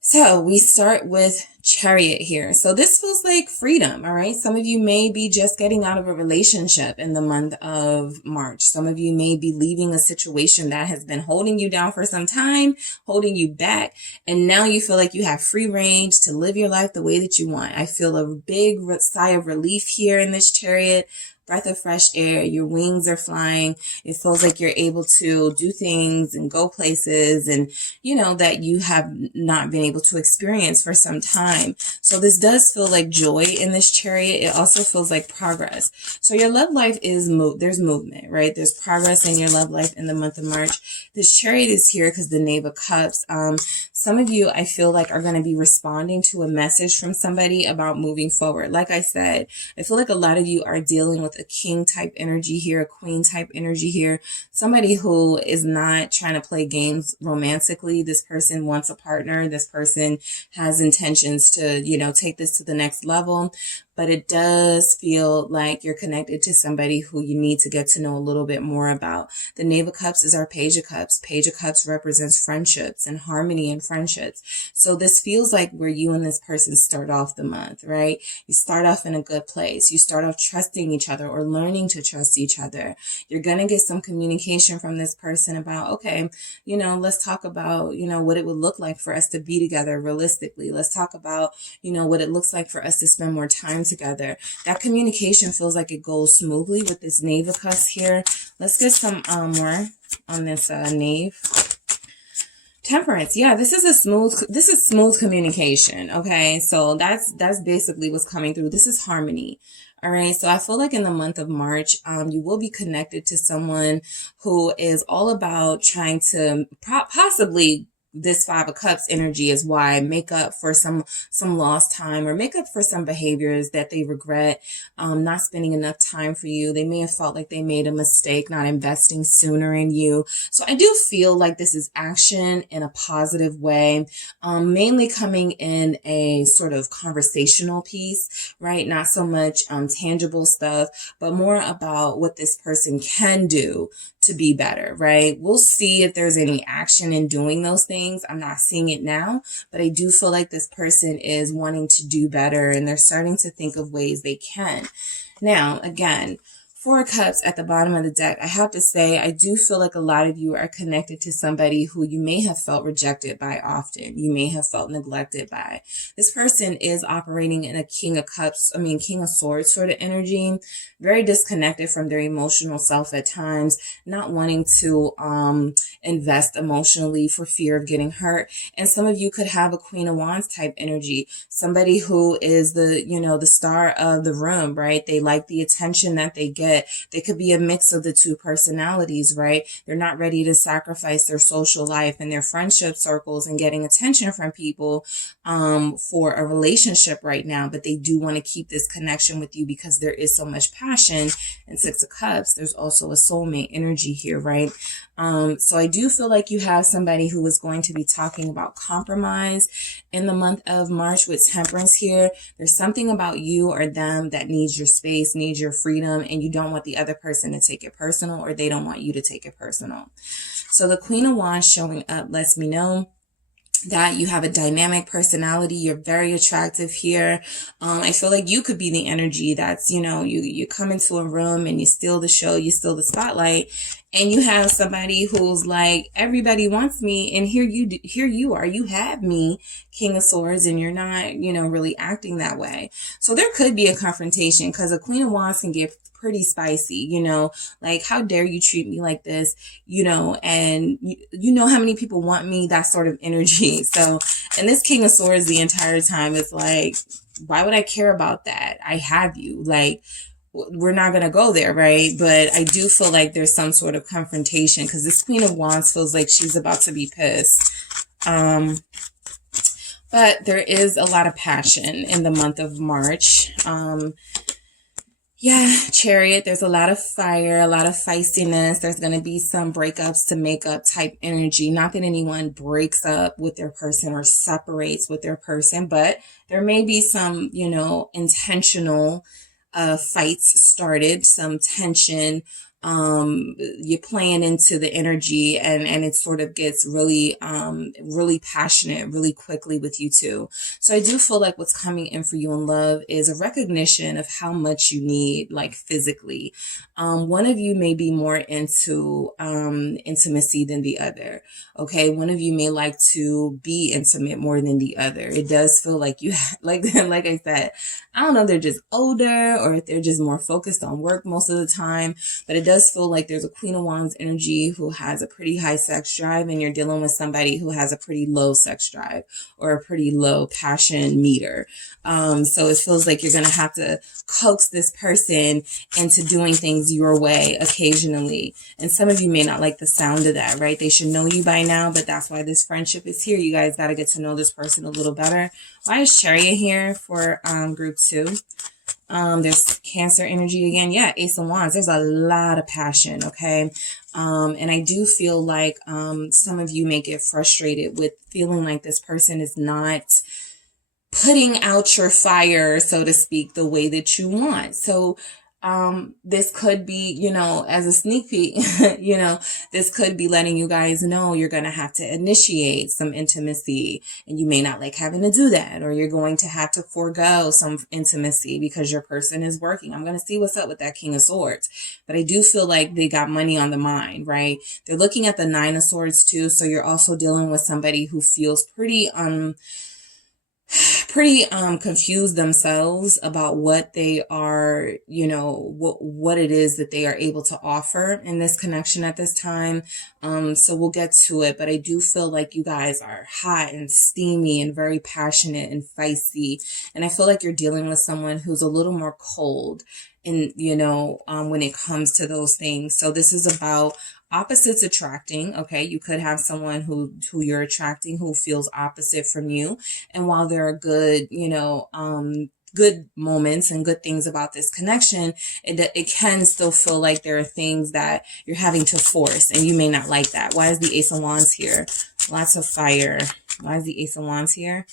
So we start with Chariot here. So this feels like freedom, all right? Some of you may be just getting out of a relationship in the month of March. Some of you may be leaving a situation that has been holding you down for some time, holding you back. And now you feel like you have free range to live your life the way that you want. I feel a big sigh of relief here in this Chariot. Breath of fresh air, your wings are flying. It feels like you're able to do things and go places, and that you have not been able to experience for some time. So this does feel like joy in this Chariot. It also feels like progress. So your love life is there's movement, right? There's progress in your love life in the month of March. This Chariot is here because the Knave of Cups. Some of you, I feel like, are going to be responding to a message from somebody about moving forward. Like I said, I feel like a lot of you are dealing with a king type energy here, a queen type energy here, somebody who is not trying to play games romantically. This person wants a partner. This person has intentions to, take this to the next level. But it does feel like you're connected to somebody who you need to get to know a little bit more about. The Knave of Cups is our Page of Cups. Page of Cups represents friendships and harmony in friendships. So this feels like where you and this person start off the month, right? You start off in a good place. You start off trusting each other or learning to trust each other. You're going to get some communication from this person about, okay, let's talk about, what it would look like for us to be together realistically. Let's talk about, what it looks like for us to spend more time together. That communication feels like it goes smoothly with this Knave of Cups here. Let's get some more on this Knave. Temperance. Yeah, this is smooth communication. Okay. So that's basically what's coming through. This is harmony. All right. So I feel like in the month of March, you will be connected to someone who is all about trying to possibly, this 5 of Cups energy is why, make up for some lost time, or make up for some behaviors that they regret, not spending enough time for you. They may have felt like they made a mistake not investing sooner in you. So I do feel like this is action in a positive way, mainly coming in a sort of conversational piece, right? Not so much tangible stuff, but more about what this person can do to be better, right? We'll see if there's any action in doing those things. I'm not seeing it now, but I do feel like this person is wanting to do better and they're starting to think of ways they can. Now, again, Four of Cups at the bottom of the deck. I have to say, I do feel like a lot of you are connected to somebody who you may have felt rejected by often. You may have felt neglected by. This person is operating in a King of Swords sort of energy. Very disconnected from their emotional self at times. Not wanting to invest emotionally for fear of getting hurt. And some of you could have a Queen of Wands type energy. Somebody who is the star of the room, right? They like the attention that they get. They could be a mix of the two personalities, right? They're not ready to sacrifice their social life and their friendship circles and getting attention from people for a relationship right now, but they do want to keep this connection with you because there is so much passion. And Six of Cups, there's also a soulmate energy here, right? So I do feel like you have somebody who is going to be talking about compromise in the month of March with Temperance here. There's something about you or them that needs your space, needs your freedom, and you don't want the other person to take it personal, or they don't want you to take it personal. So the Queen of Wands showing up lets me know that you have a dynamic personality. You're very attractive here. I feel like you could be the energy that's, you come into a room and you steal the show, you steal the spotlight, and you have somebody who's like, everybody wants me, and here you are, you have me, King of Swords, and you're not, really acting that way. So there could be a confrontation because a Queen of Wands can get pretty spicy, like, how dare you treat me like this, and you know how many people want me, that sort of energy. So, and this King of Swords the entire time is like, why would I care about that? I have you. Like, we're not going to go there, right? But I do feel like there's some sort of confrontation because this Queen of Wands feels like she's about to be pissed. But there is a lot of passion in the month of March. Chariot, there's a lot of fire, a lot of feistiness. There's going to be some breakups to make up type energy. Not that anyone breaks up with their person or separates with their person, but there may be some, intentional fights started, some tension. You're playing into the energy and it sort of gets really passionate really quickly with you too. So I do feel like what's coming in for you in love is a recognition of how much you need, like physically. One of you may be more into intimacy than the other. Okay. One of you may like to be intimate more than the other. It does feel like you like I said, I don't know if they're just older or if they're just more focused on work most of the time, but it does feel like there's a Queen of Wands energy who has a pretty high sex drive and you're dealing with somebody who has a pretty low sex drive or a pretty low passion meter. So it feels like you're going to have to coax this person into doing things your way occasionally. And some of you may not like the sound of that, right? They should know you by now, but that's why this friendship is here. You guys got to get to know this person a little better. Why is Chariot here for group 2? There's Cancer energy again. Yeah, Ace of Wands. There's a lot of passion, okay? And I do feel like some of you may get frustrated with feeling like this person is not putting out your fire, so to speak, the way that you want. So this could be, as a sneak peek, this could be letting you guys know you're going to have to initiate some intimacy and you may not like having to do that, or you're going to have to forego some intimacy because your person is working. I'm going to see what's up with that King of Swords, but I do feel like they got money on the mind, right? They're looking at the Nine of Swords too. So you're also dealing with somebody who feels pretty confused themselves about what they are, what it is that they are able to offer in this connection at this time. So we'll get to it, but I do feel like you guys are hot and steamy and very passionate and feisty. And I feel like you're dealing with someone who's a little more cold in, when it comes to those things. So this is about opposites attracting. Okay. You could have someone who you're attracting who feels opposite from you. And while there are good, good moments and good things about this connection, it can still feel like there are things that you're having to force and you may not like that. Why is the Ace of Wands here? Lots of fire. Why is the Ace of Wands here?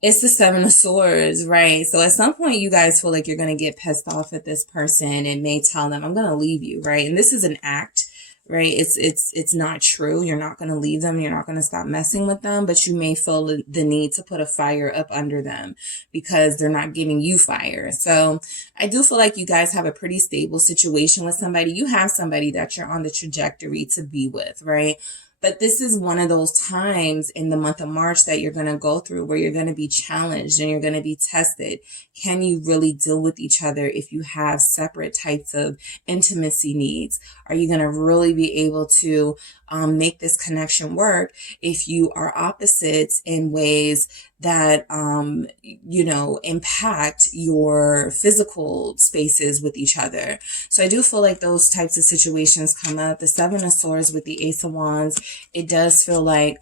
It's the Seven of Swords, right? So at some point you guys feel like you're going to get pissed off at this person and may tell them, I'm going to leave you, right? And this is an act. right? It's not true. You're not going to leave them. You're not going to stop messing with them, but you may feel the need to put a fire up under them because they're not giving you fire. So I do feel like you guys have a pretty stable situation with somebody. You have somebody that you're on the trajectory to be with, right? But this is one of those times in the month of March that you're going to go through where you're going to be challenged and you're going to be tested. Can you really deal with each other if you have separate types of intimacy needs? Are you going to really be able to make this connection work if you are opposites in ways that, impact your physical spaces with each other? So I do feel like those types of situations come up. The Seven of Swords with the Ace of Wands, it does feel like,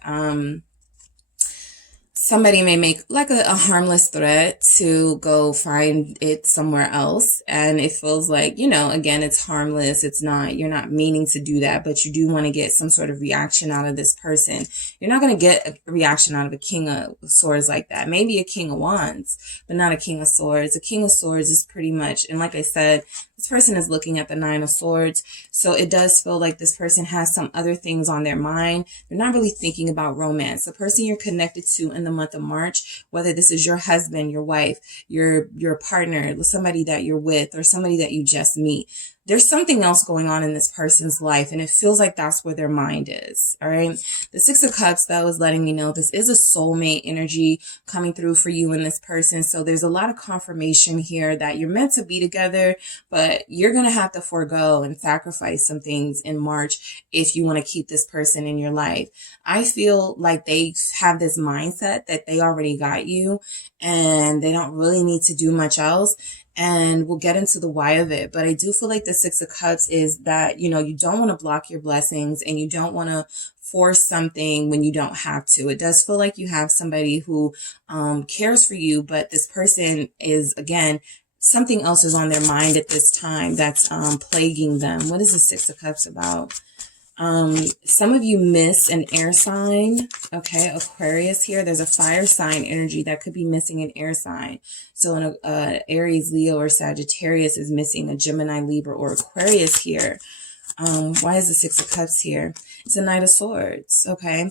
somebody may make like a harmless threat to go find it somewhere else. And it feels like, again, it's harmless. It's not, you're not meaning to do that, but you do want to get some sort of reaction out of this person. You're not going to get a reaction out of a King of Swords like that. Maybe a King of Wands, but not a King of Swords. A King of Swords is pretty much, and like I said, this person is looking at the Nine of Swords. So it does feel like this person has some other things on their mind. They're not really thinking about romance. The person you're connected to in the month of March, whether this is your husband, your wife, your partner, somebody that you're with, or somebody that you just meet, there's something else going on in this person's life, and it feels like that's where their mind is. All right. The Six of Cups, that was letting me know this is a soulmate energy coming through for you and this person. So there's a lot of confirmation here that you're meant to be together, but you're going to have to forego and sacrifice some things in March if you want to keep this person in your life. I feel like they have this mindset that they already got you and they don't really need to do much else. And we'll get into the why of it. But I do feel like the Six of Cups is that, you don't want to block your blessings and you don't want to force something when you don't have to. It does feel like you have somebody who cares for you, but this person is, again, something else is on their mind at this time that's plaguing them. What is the Six of Cups about? Some of you miss an air sign. Okay, Aquarius here. There's a fire sign energy that could be missing an air sign. So an Aries, Leo, or Sagittarius is missing a Gemini, Libra, or Aquarius here. Why is the Six of Cups here? It's a Knight of Swords. Okay.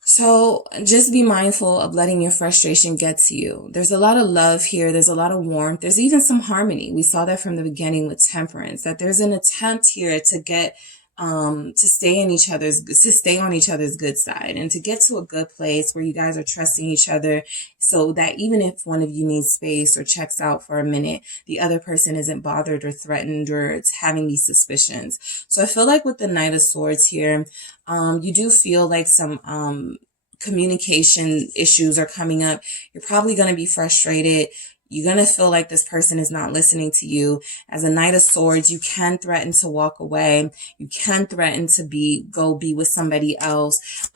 So just be mindful of letting your frustration get to you. There's a lot of love here. There's a lot of warmth. There's even some harmony. We saw that from the beginning with Temperance, that there's an attempt here to get to stay on each other's good side and to get to a good place where you guys are trusting each other so that even if one of you needs space or checks out for a minute, the other person isn't bothered or threatened or it's having these suspicions. So I feel like with the Knight of Swords here, you do feel like some communication issues are coming up. You're probably going to be frustrated. You're going to feel like this person is not listening to you. As a Knight of Swords, you can threaten to walk away. You can threaten to go be with somebody else.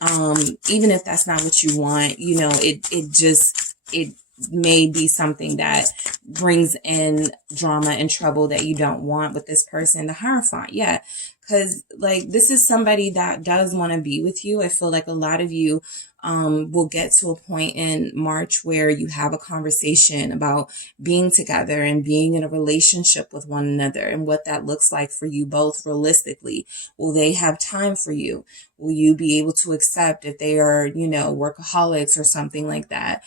Even if that's not what you want, it may be something that brings in drama and trouble that you don't want with this person. The Hierophant. Yeah. Because this is somebody that does want to be with you. I feel like a lot of you will get to a point in March where you have a conversation about being together and being in a relationship with one another and what that looks like for you both realistically. Will they have time for you? Will you be able to accept if they are, workaholics or something like that?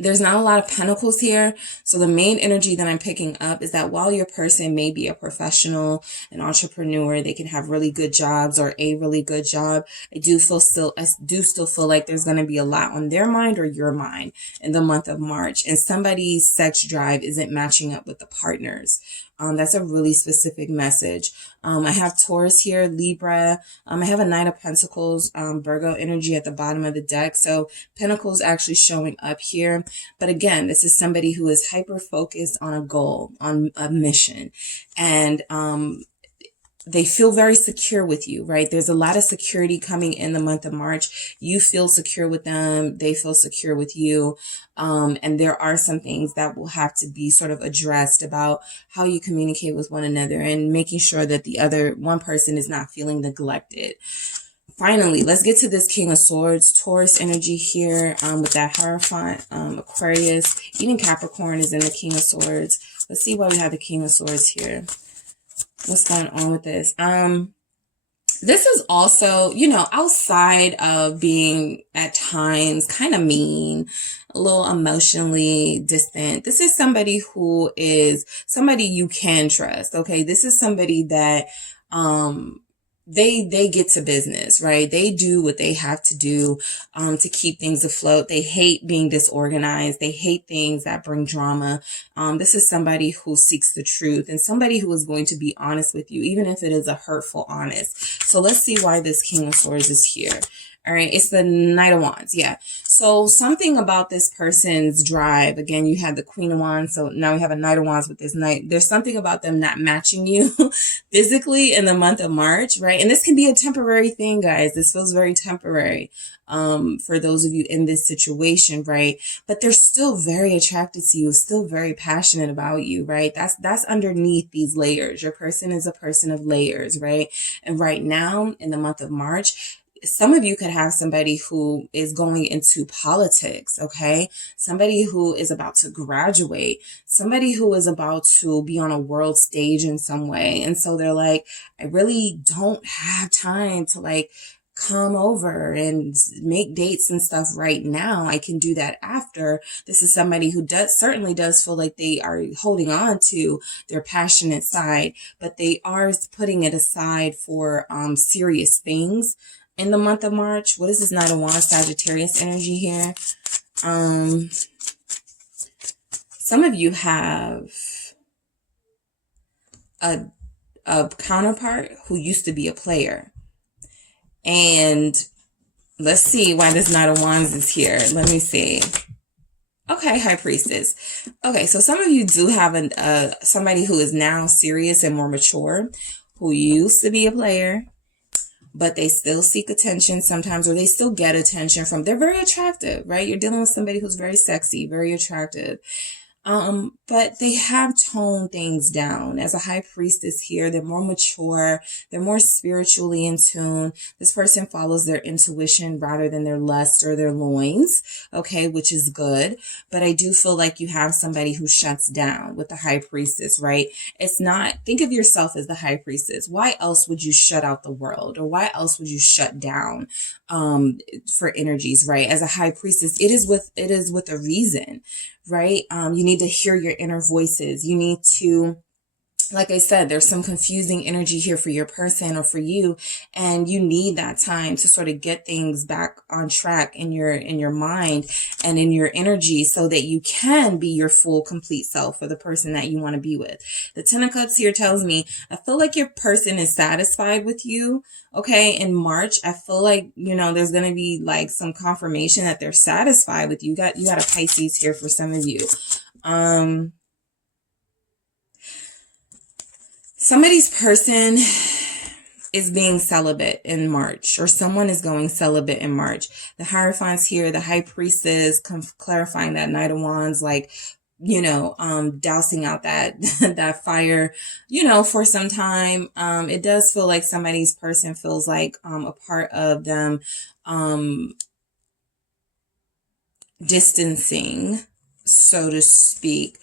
There's not a lot of pentacles here. So the main energy that I'm picking up is that while your person may be a professional, an entrepreneur, they can have really good jobs or a really good job. I do still feel like there's going to be a lot on their mind or your mind in the month of March. And somebody's sex drive isn't matching up with the partners. That's a really specific message. I have Taurus here, Libra. I have a Knight of Pentacles, Virgo energy at the bottom of the deck. So Pentacles actually showing up here. But again, this is somebody who is hyper focused on a goal, on a mission. And they feel very secure with you, right? There's a lot of security coming in the month of March. You feel secure with them. They feel secure with you. And there are some things that will have to be sort of addressed about how you communicate with one another and making sure that the other one person is not feeling neglected. Finally, let's get to this King of Swords, Taurus energy here with that Hierophant, Aquarius, even Capricorn is in the King of Swords. Let's see why we have the King of Swords here. What's going on with this? This is also, you know, outside of being at times kind of mean, a little emotionally distant. This is somebody who is somebody you can trust. Okay. This is somebody that, they get to business, right? They do what they have to do to keep things afloat. They hate being disorganized. They hate things that bring drama. This is somebody who seeks the truth and somebody who is going to be honest with you, even if it is a hurtful honest. So let's see why this King of Swords is here. All right, it's the Knight of Wands. Yeah. So something about this person's drive. Again, you had the Queen of Wands. So now we have a Knight of Wands with this Knight. There's something about them not matching you physically in the month of March, right? And this can be a temporary thing, guys. This feels very temporary for those of you in this situation, right? But they're still very attracted to you, still very passionate about you, right? That's underneath these layers. Your person is a person of layers, right? And right now in the month of March, some of you could have somebody who is going into politics, okay? Somebody who is about to graduate, somebody who is about to be on a world stage in some way. And so they're like, I really don't have time to like come over and make dates and stuff right now. I can do that after. This is somebody who certainly does feel like they are holding on to their passionate side, but they are putting it aside for serious things. In the month of March, what is this Knight of Wands, Sagittarius energy here? Some of you have a counterpart who used to be a player. And let's see why this Knight of Wands is here. Let me see. Okay, High Priestess. Okay, so some of you do have somebody who is now serious and more mature, who used to be a player, but they still seek attention sometimes, or they still get attention from, they're very attractive, right? You're dealing with somebody who's very sexy, very attractive. But they have toned things down. As a High Priestess here, they're more mature, they're more spiritually in tune. This person follows their intuition rather than their lust or their loins, okay, which is good. But I do feel like you have somebody who shuts down with the High Priestess, right? It's not, think of yourself as the High Priestess. Why else would you shut out the world, or why else would you shut down for energies, right? As a High Priestess, it is with a reason, right? You need to hear your inner voices. You need to, like I said, there's some confusing energy here for your person or for you, and you need that time to sort of get things back on track in your mind and in your energy, so that you can be your full, complete self for the person that you want to be with. The Ten of Cups here tells me, I feel like your person is satisfied with you. Okay, in March, I feel like, you know, there's going to be like some confirmation that they're satisfied with you. You got a Pisces here for some of you. Somebody's person is being celibate in March, or someone is going celibate in March. The Hierophant's here, the High Priestess, clarifying that Knight of Wands, like, you know, dousing out that that fire, you know, for some time. It does feel like somebody's person feels like a part of them distancing, so to speak,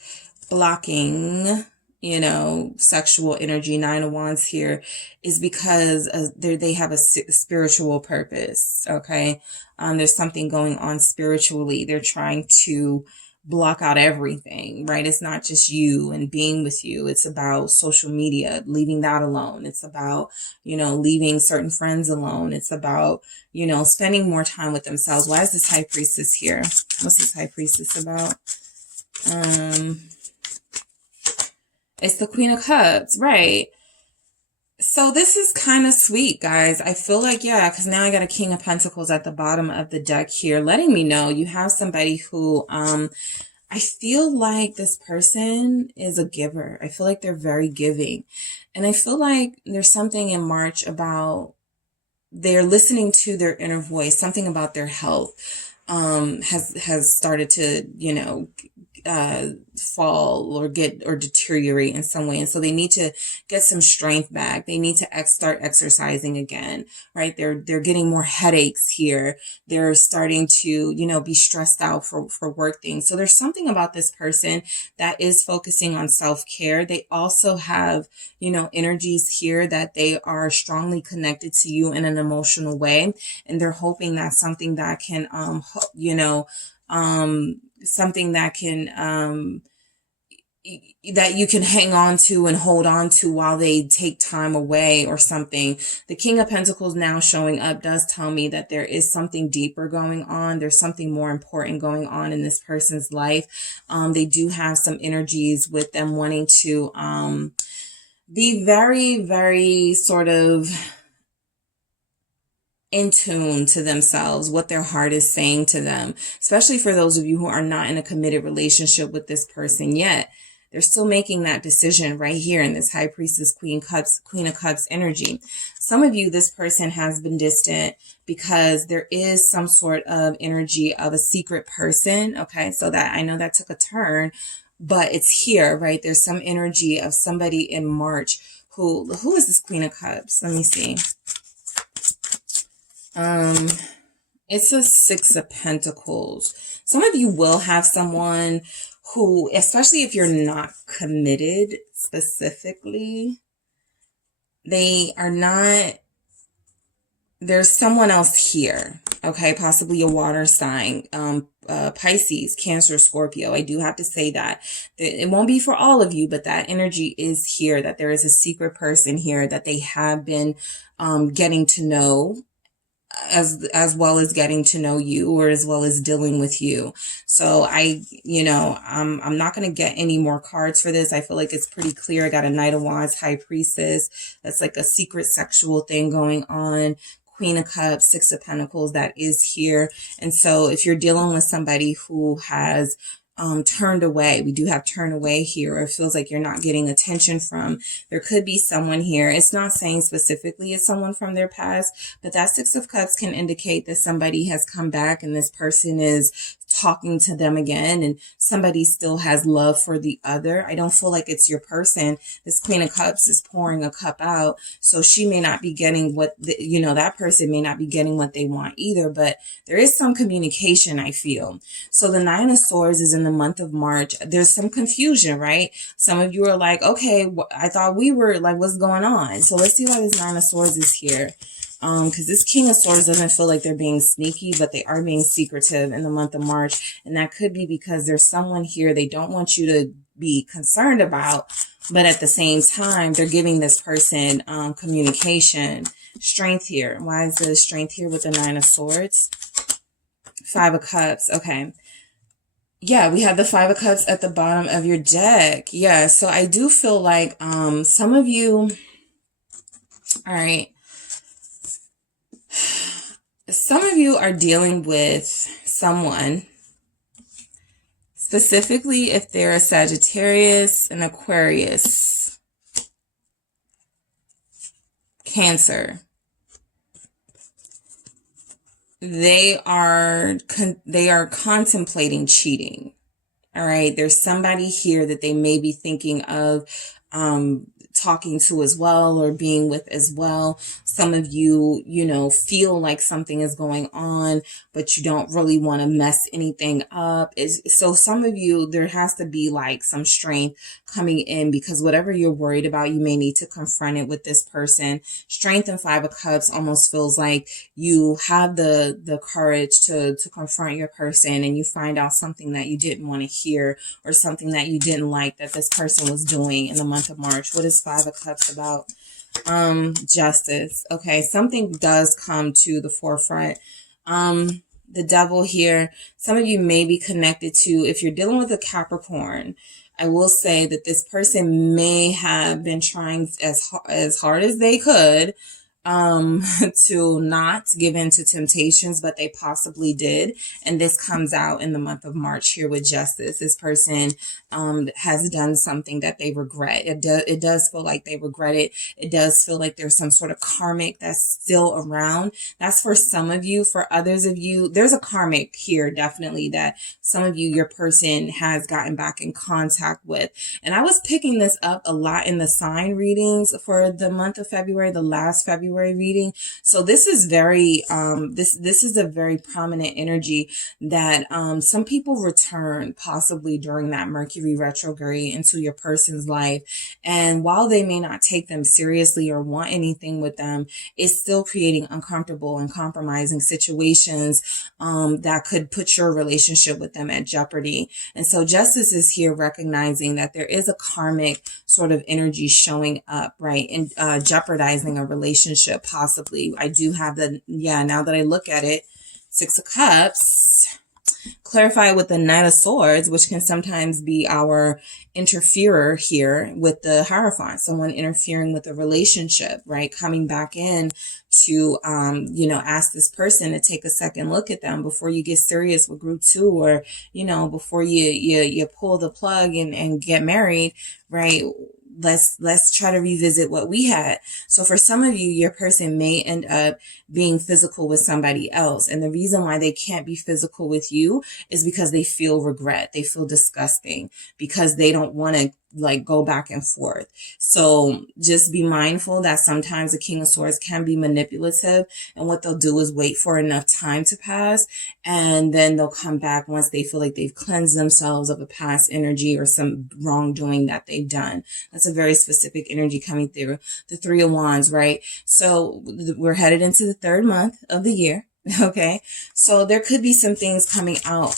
blocking, you know, sexual energy. Nine of Wands here is because they have a spiritual purpose. Okay. There's something going on spiritually. They're trying to block out everything, right? It's not just you and being with you. It's about social media, leaving that alone. It's about, you know, leaving certain friends alone. It's about, you know, spending more time with themselves. Why is this High Priestess here? What's this High Priestess about? It's the Queen of Cups, right? So this is kind of sweet, guys. I feel like, yeah, because now I got a King of Pentacles at the bottom of the deck here, letting me know you have somebody who, I feel like this person is a giver. I feel like they're very giving. And I feel like there's something in March about they're listening to their inner voice, something about their health has started to, you know, fall or deteriorate in some way. And so they need to get some strength back. They need to start exercising again, right? They're getting more headaches here. They're starting to, be stressed out for work things. So there's something about this person that is focusing on self-care. They also have, energies here that they are strongly connected to you in an emotional way. And they're hoping that something that can, something that can, that you can hang on to and hold on to while they take time away or something. The King of Pentacles now showing up does tell me that there is something deeper going on. There's something more important going on in this person's life. They do have some energies with them wanting to be very, very sort of in tune to themselves, what their heart is saying to them, especially for those of you who are not in a committed relationship with this person yet. They're still making that decision right here in this High Priestess, Queen of Cups energy. Some of you, this person has been distant because there is some sort of energy of a secret person. Okay, so that I know that took a turn, but it's here, right? There's some energy of somebody in March who is this Queen of Cups? Let me see. It's a Six of Pentacles. Some of you will have someone who, especially if you're not committed specifically, they are not, there's someone else here, okay? Possibly a water sign, Pisces, Cancer, Scorpio. I do have to say that. It won't be for all of you, but that energy is here, that there is a secret person here that they have been getting to know, as well as getting to know you, or as well as dealing with you. So I'm not going to get any more cards for this. I feel like it's pretty clear. I got a Knight of Wands, High Priestess. That's like a secret sexual thing going on. Queen of Cups, Six of Pentacles, that is here. And so if you're dealing with somebody who has turned away, we do have turn away here, or it feels like you're not getting attention from, there could be someone here. It's not saying specifically it's someone from their past, but that Six of Cups can indicate that somebody has come back and this person is talking to them again, and somebody still has love for the other. I don't feel like it's your person. This Queen of Cups is pouring a cup out, so she may not be getting what that person may not be getting what they want either, but there is some communication, I feel. So the Nine of Swords is in the month of March. There's some confusion, right? Some of you are like, okay, I thought we were like, what's going on? So let's see why this Nine of Swords is here. Because this King of Swords doesn't feel like they're being sneaky, but they are being secretive in the month of March. And that could be because there's someone here they don't want you to be concerned about, but at the same time, they're giving this person communication. Strength here. Why is the strength here with the Nine of Swords? Five of Cups. Okay. Yeah, we have the Five of Cups at the bottom of your deck. Yeah, so I do feel like some of you, all right, some of you are dealing with someone, specifically if they're a Sagittarius, an Aquarius, Cancer. They are contemplating cheating. All right. There's somebody here that they may be thinking of talking to as well, or being with as well. Some of you, feel like something is going on, but you don't really want to mess anything up. So some of you, there has to be like some strength coming in, because whatever you're worried about, you may need to confront it with this person. Strength and Five of Cups almost feels like you have the courage to confront your person, and you find out something that you didn't want to hear, or something that you didn't like that this person was doing in the month of March. What is Five of Cups about? Justice. Okay, something does come to the forefront. The Devil here. Some of you may be connected to, if you're dealing with a Capricorn, I will say that this person may have been trying as hard as they could to not give in to temptations, but they possibly did. And this comes out in the month of March here with Justice. This person has done something that they regret. It does feel like they regret it. It does feel like there's some sort of karmic that's still around. That's for some of you. For others of you, there's a karmic here, definitely, that some of you, your person has gotten back in contact with. And I was picking this up a lot in the sign readings for the month of February, the last February reading. So this is very, this is a very prominent energy that some people return possibly during that Mercury retrograde into your person's life. And while they may not take them seriously or want anything with them, it's still creating uncomfortable and compromising situations that could put your relationship with them at jeopardy. And so Justice is here recognizing that there is a karmic sort of energy showing up, right? And jeopardizing a relationship, possibly. I do have the, now that I look at it, Six of Cups. Clarify with the Knight of Swords, which can sometimes be our interferer here with the Hierophant, someone interfering with a relationship, right? Coming back in to, ask this person to take a second look at them before you get serious with group 2, or, before you pull the plug and get married, right? Let's try to revisit what we had. So for some of you, your person may end up being physical with somebody else. And the reason why they can't be physical with you is because they feel regret. They feel disgusting because they don't want to go back and forth. So just be mindful that sometimes the King of Swords can be manipulative, and what they'll do is wait for enough time to pass, and then they'll come back once they feel like they've cleansed themselves of a past energy or some wrongdoing that they've done. That's a very specific energy coming through. The Three of Wands, right? So we're headed into the 3rd month of the year. Okay, so there could be some things coming out.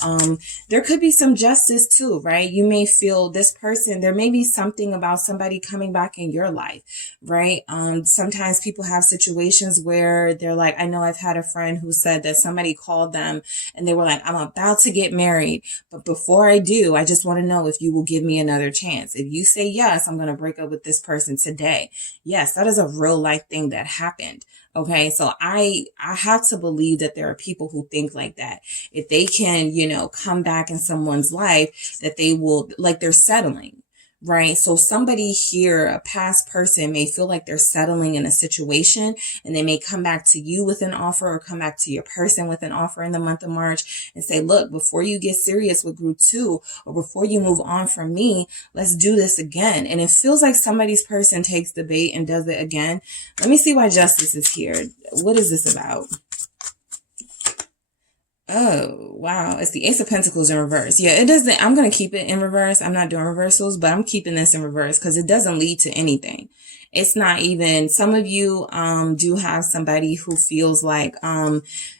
There could be some justice too, right? You may feel this person, there may be something about somebody coming back in your life, right? Sometimes people have situations where they're like, I know I've had a friend who said that somebody called them and they were like, I'm about to get married, but before I do, I just want to know if you will give me another chance. If you say yes, I'm going to break up with this person today. Yes, that is a real life thing that happened. Okay, so I have to believe that there are people who think like that. If they can, come back in someone's life, that they will, they're settling. Right. So somebody here, a past person, may feel like they're settling in a situation, and they may come back to you with an offer, or come back to your person with an offer in the month of March and say, look, before you get serious with group 2, or before you move on from me, let's do this again. And it feels like somebody's person takes the bait and does it again. Let me see why Justice is here. What is this about? Oh, wow. It's the Ace of Pentacles in reverse. Yeah, it doesn't, I'm going to keep it in reverse. I'm not doing reversals, but I'm keeping this in reverse because it doesn't lead to anything. It's not even, some of you, do have somebody who feels like,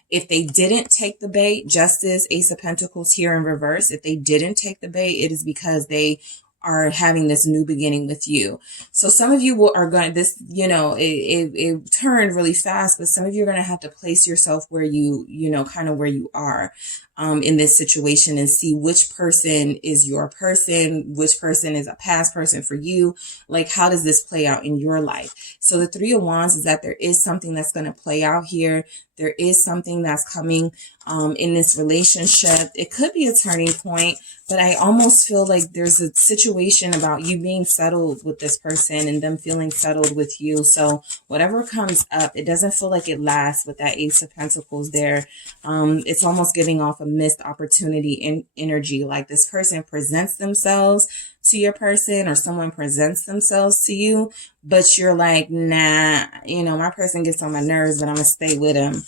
if they didn't take the bait, Justice, Ace of Pentacles here in reverse, if they didn't take the bait, it is because they are having this new beginning with you. So some of you are going, this, it turned really fast, but some of you are going to have to place yourself where you, kind of where you are in this situation, and see which person is your person, which person is a past person for you. Like, how does this play out in your life? So the Three of Wands is that there is something that's going to play out here. There is something that's coming in this relationship. It could be a turning point, but I almost feel like there's a situation about you being settled with this person and them feeling settled with you. So whatever comes up, it doesn't feel like it lasts with that Ace of Pentacles there. It's almost giving off a missed opportunity in energy. Like this person presents themselves to your person, or someone presents themselves to you, but you're like, nah, my person gets on my nerves, but I'm gonna stay with him,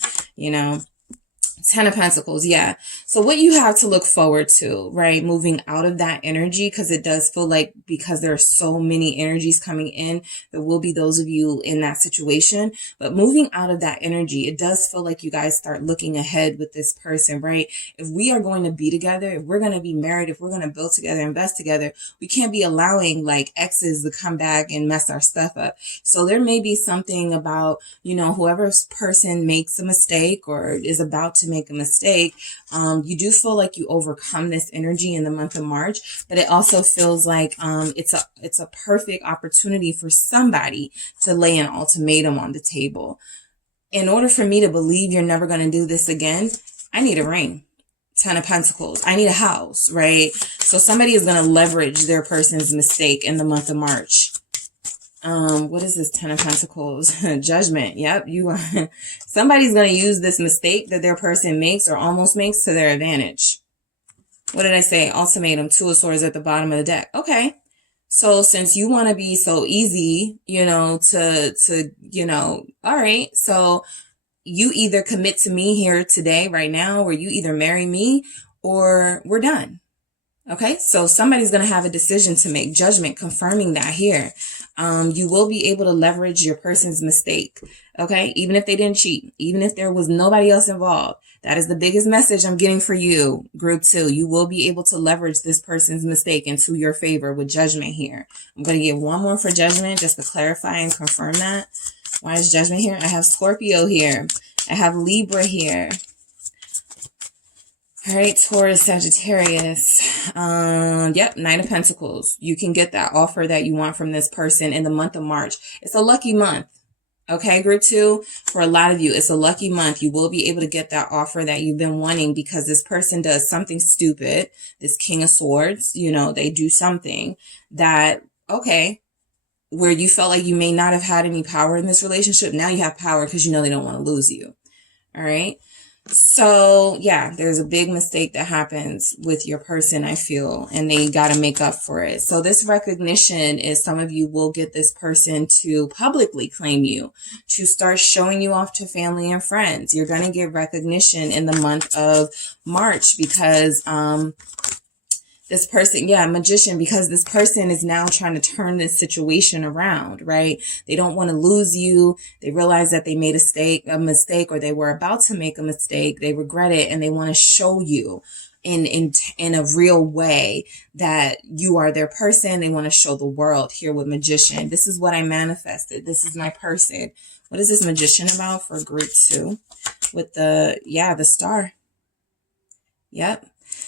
10 of Pentacles. Yeah. So what you have to look forward to, right? Moving out of that energy, because it does feel like, because there are so many energies coming in, there will be those of you in that situation, but moving out of that energy, it does feel like you guys start looking ahead with this person, right? If we are going to be together, if we're going to be married, if we're going to build together, invest together, we can't be allowing exes to come back and mess our stuff up. So there may be something about, whoever's person makes a mistake or is about to to make a mistake. You do feel like you overcome this energy in the month of March, but it also feels like it's a perfect opportunity for somebody to lay an ultimatum on the table. In order for me to believe you're never going to do this again, I need a ring. 10 of Pentacles. I need a house, right? So somebody is going to leverage their person's mistake in the month of March. What is this 10 of Pentacles? Judgment. Yep. Somebody's going to use this mistake that their person makes or almost makes to their advantage. What did I say? Ultimatum. 2 of Swords at the bottom of the deck. Okay. So since you want to be so easy, all right. So you either commit to me here today, right now, or you either marry me or we're done. Okay, so somebody's going to have a decision to make. Judgment confirming that here. You will be able to leverage your person's mistake. Okay, even if they didn't cheat, even if there was nobody else involved. That is the biggest message I'm getting for you, group 2. You will be able to leverage this person's mistake into your favor with Judgment here. I'm going to give one more for Judgment just to clarify and confirm that. Why is Judgment here? I have Scorpio here. I have Libra here. All right, Taurus, Sagittarius. Yep, Knight of Pentacles. You can get that offer that you want from this person in the month of March. It's a lucky month. Okay, group 2, for a lot of you, it's a lucky month. You will be able to get that offer that you've been wanting because this person does something stupid. This King of Swords, they do something that, okay, where you felt like you may not have had any power in this relationship. Now you have power because they don't want to lose you. All right. So yeah, there's a big mistake that happens with your person, I feel, and they got to make up for it. So this recognition is some of you will get this person to publicly claim you, to start showing you off to family and friends. You're going to get recognition in the month of March because, this person, Magician, because this person is now trying to turn this situation around, right? They don't want to lose you. They realize that they made a mistake, or they were about to make a mistake. They regret it, and they want to show you in a real way that you are their person. They want to show the world here with Magician. This is what I manifested. This is my person. What is this Magician about for group 2? With the star. Yep.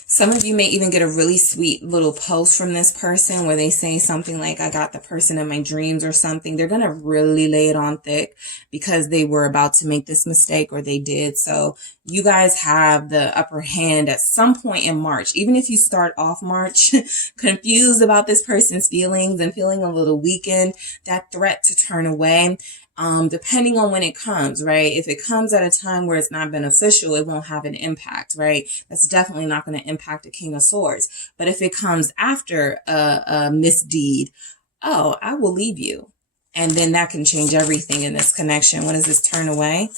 Some of you may even get a really sweet little post from this person where they say something like, I got the person in my dreams or something. They're going to really lay it on thick because they were about to make this mistake, or they did. So you guys have the upper hand at some point in March. Even if you start off March confused about this person's feelings and feeling a little weakened, that threat to turn away, depending on when it comes, right? If it comes at a time where it's not beneficial, it won't have an impact, right? That's definitely not going to impact a King of Swords. But if it comes after a misdeed, I will leave you. And then that can change everything in this connection. What is this? Turn away.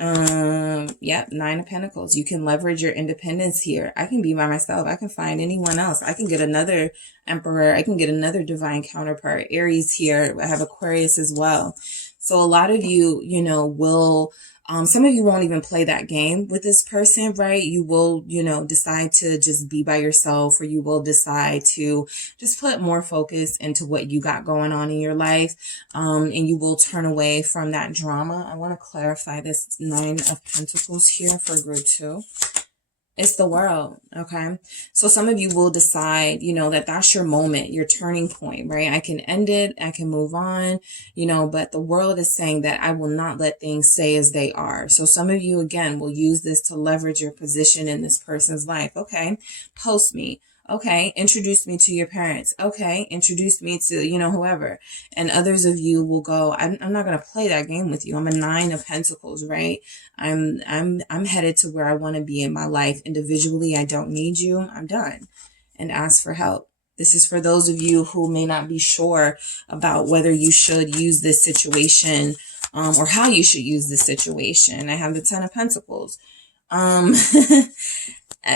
Yep, 9 of Pentacles. You can leverage your independence here. I can be by myself. I can find anyone else. I can get another Emperor. I can get another divine counterpart. Aries here. I have Aquarius as well. So a lot of you, will, some of you won't even play that game with this person, right? You will, decide to just be by yourself, or you will decide to just put more focus into what you got going on in your life. And you will turn away from that drama. I want to clarify this 9 of Pentacles here for group 2. It's the World, okay? So some of you will decide, that that's your moment, your turning point, right? I can end it, I can move on, but the World is saying that I will not let things stay as they are. So some of you, again, will use this to leverage your position in this person's life. Okay, post me. Okay, introduce me to your parents. Okay, introduce me to, whoever. And others of you will go, I'm not going to play that game with you. I'm a 9 of Pentacles, right? I'm headed to where I want to be in my life. Individually, I don't need you. I'm done. And ask for help. This is for those of you who may not be sure about whether you should use this situation, or how you should use this situation. I have the 10 of Pentacles.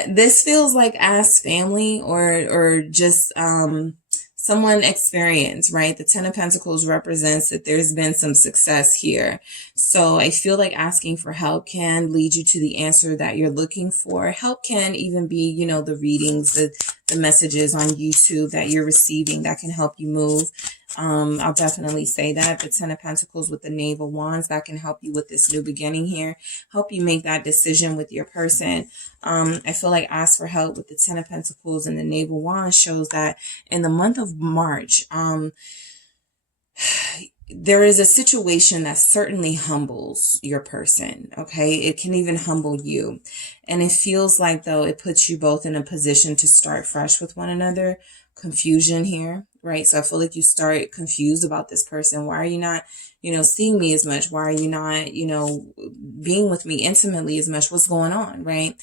This feels like ask family or just someone experienced, right? The 10 of Pentacles represents that there's been some success here. So I feel like asking for help can lead you to the answer that you're looking for. Help can even be, the readings, the messages on YouTube that you're receiving that can help you move. I'll definitely say that. The Ten of Pentacles with the Knave of Wands, that can help you with this new beginning here. Help you make that decision with your person. I feel like ask for help with the Ten of Pentacles and the Knave of Wands shows that in the month of March, there is a situation that certainly humbles your person, okay? It can even humble you. And it feels like, though, it puts you both in a position to start fresh with one another. Confusion here, right? So I feel like you start confused about this person. Why are you not, seeing me as much? Why are you not, being with me intimately as much? What's going on, right?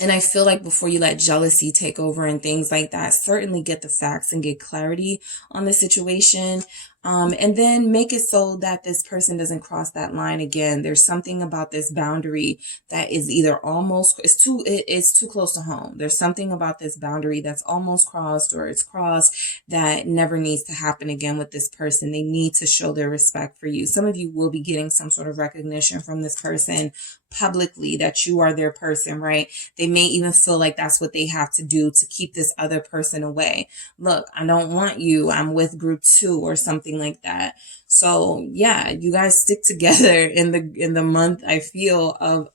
And I feel like before you let jealousy take over and things like that, certainly get the facts and get clarity on the situation. And then make it so that this person doesn't cross that line again. There's something about this boundary that is either it's too close to home. There's something about this boundary that's almost crossed or it's crossed that never needs to happen again with this person. They need to show their respect for you. Some of you will be getting some sort of recognition from this person publicly that you are their person, right? They may even feel like that's what they have to do to keep this other person away. Look, I don't want you. I'm with group 2 or something like that. So yeah, you guys stick together in the month, I feel, of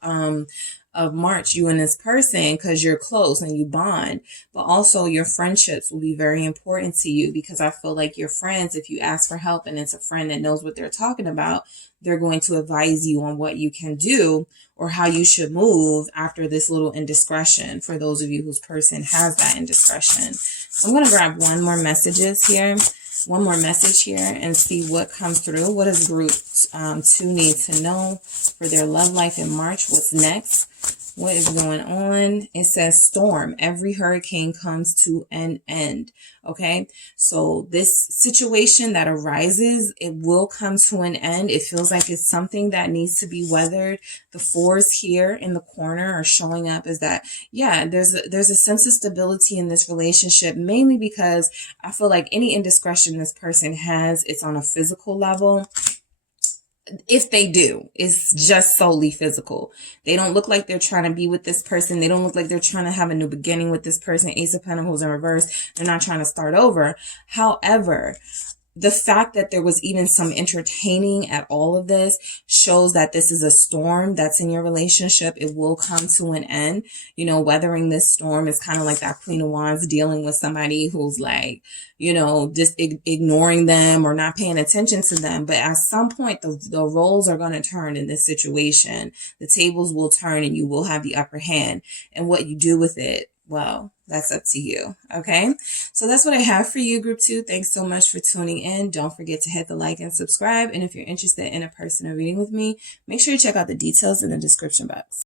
March, you and this person, because you're close and you bond. But also your friendships will be very important to you, because I feel like your friends, if you ask for help and it's a friend that knows what they're talking about, they're going to advise you on what you can do or how you should move after this little indiscretion, for those of you whose person has that indiscretion. I'm going to grab one more message here and see what comes through. What does group 2 need to know for their love life in March? What's next? What is going on? It says storm. Every hurricane comes to an end. Okay. So this situation that arises, it will come to an end. It feels like it's something that needs to be weathered. The 4s here in the corner are showing up as that, yeah, there's a sense of stability in this relationship, mainly because I feel like any indiscretion this person has, it's on a physical level. If they do, it's just solely physical. They don't look like they're trying to be with this person. They don't look like they're trying to have a new beginning with this person. Ace of Pentacles in reverse. They're not trying to start over. However, the fact that there was even some entertaining at all of this shows that this is a storm that's in your relationship. It will come to an end. Weathering this storm is kind of like that Queen of Wands dealing with somebody who's like, just ignoring them or not paying attention to them. But at some point, the roles are going to turn in this situation. The tables will turn and you will have the upper hand. And what you do with it, well, that's up to you. Okay. So that's what I have for you, group 2. Thanks so much for tuning in. Don't forget to hit the like and subscribe. And if you're interested in a personal reading with me, make sure you check out the details in the description box.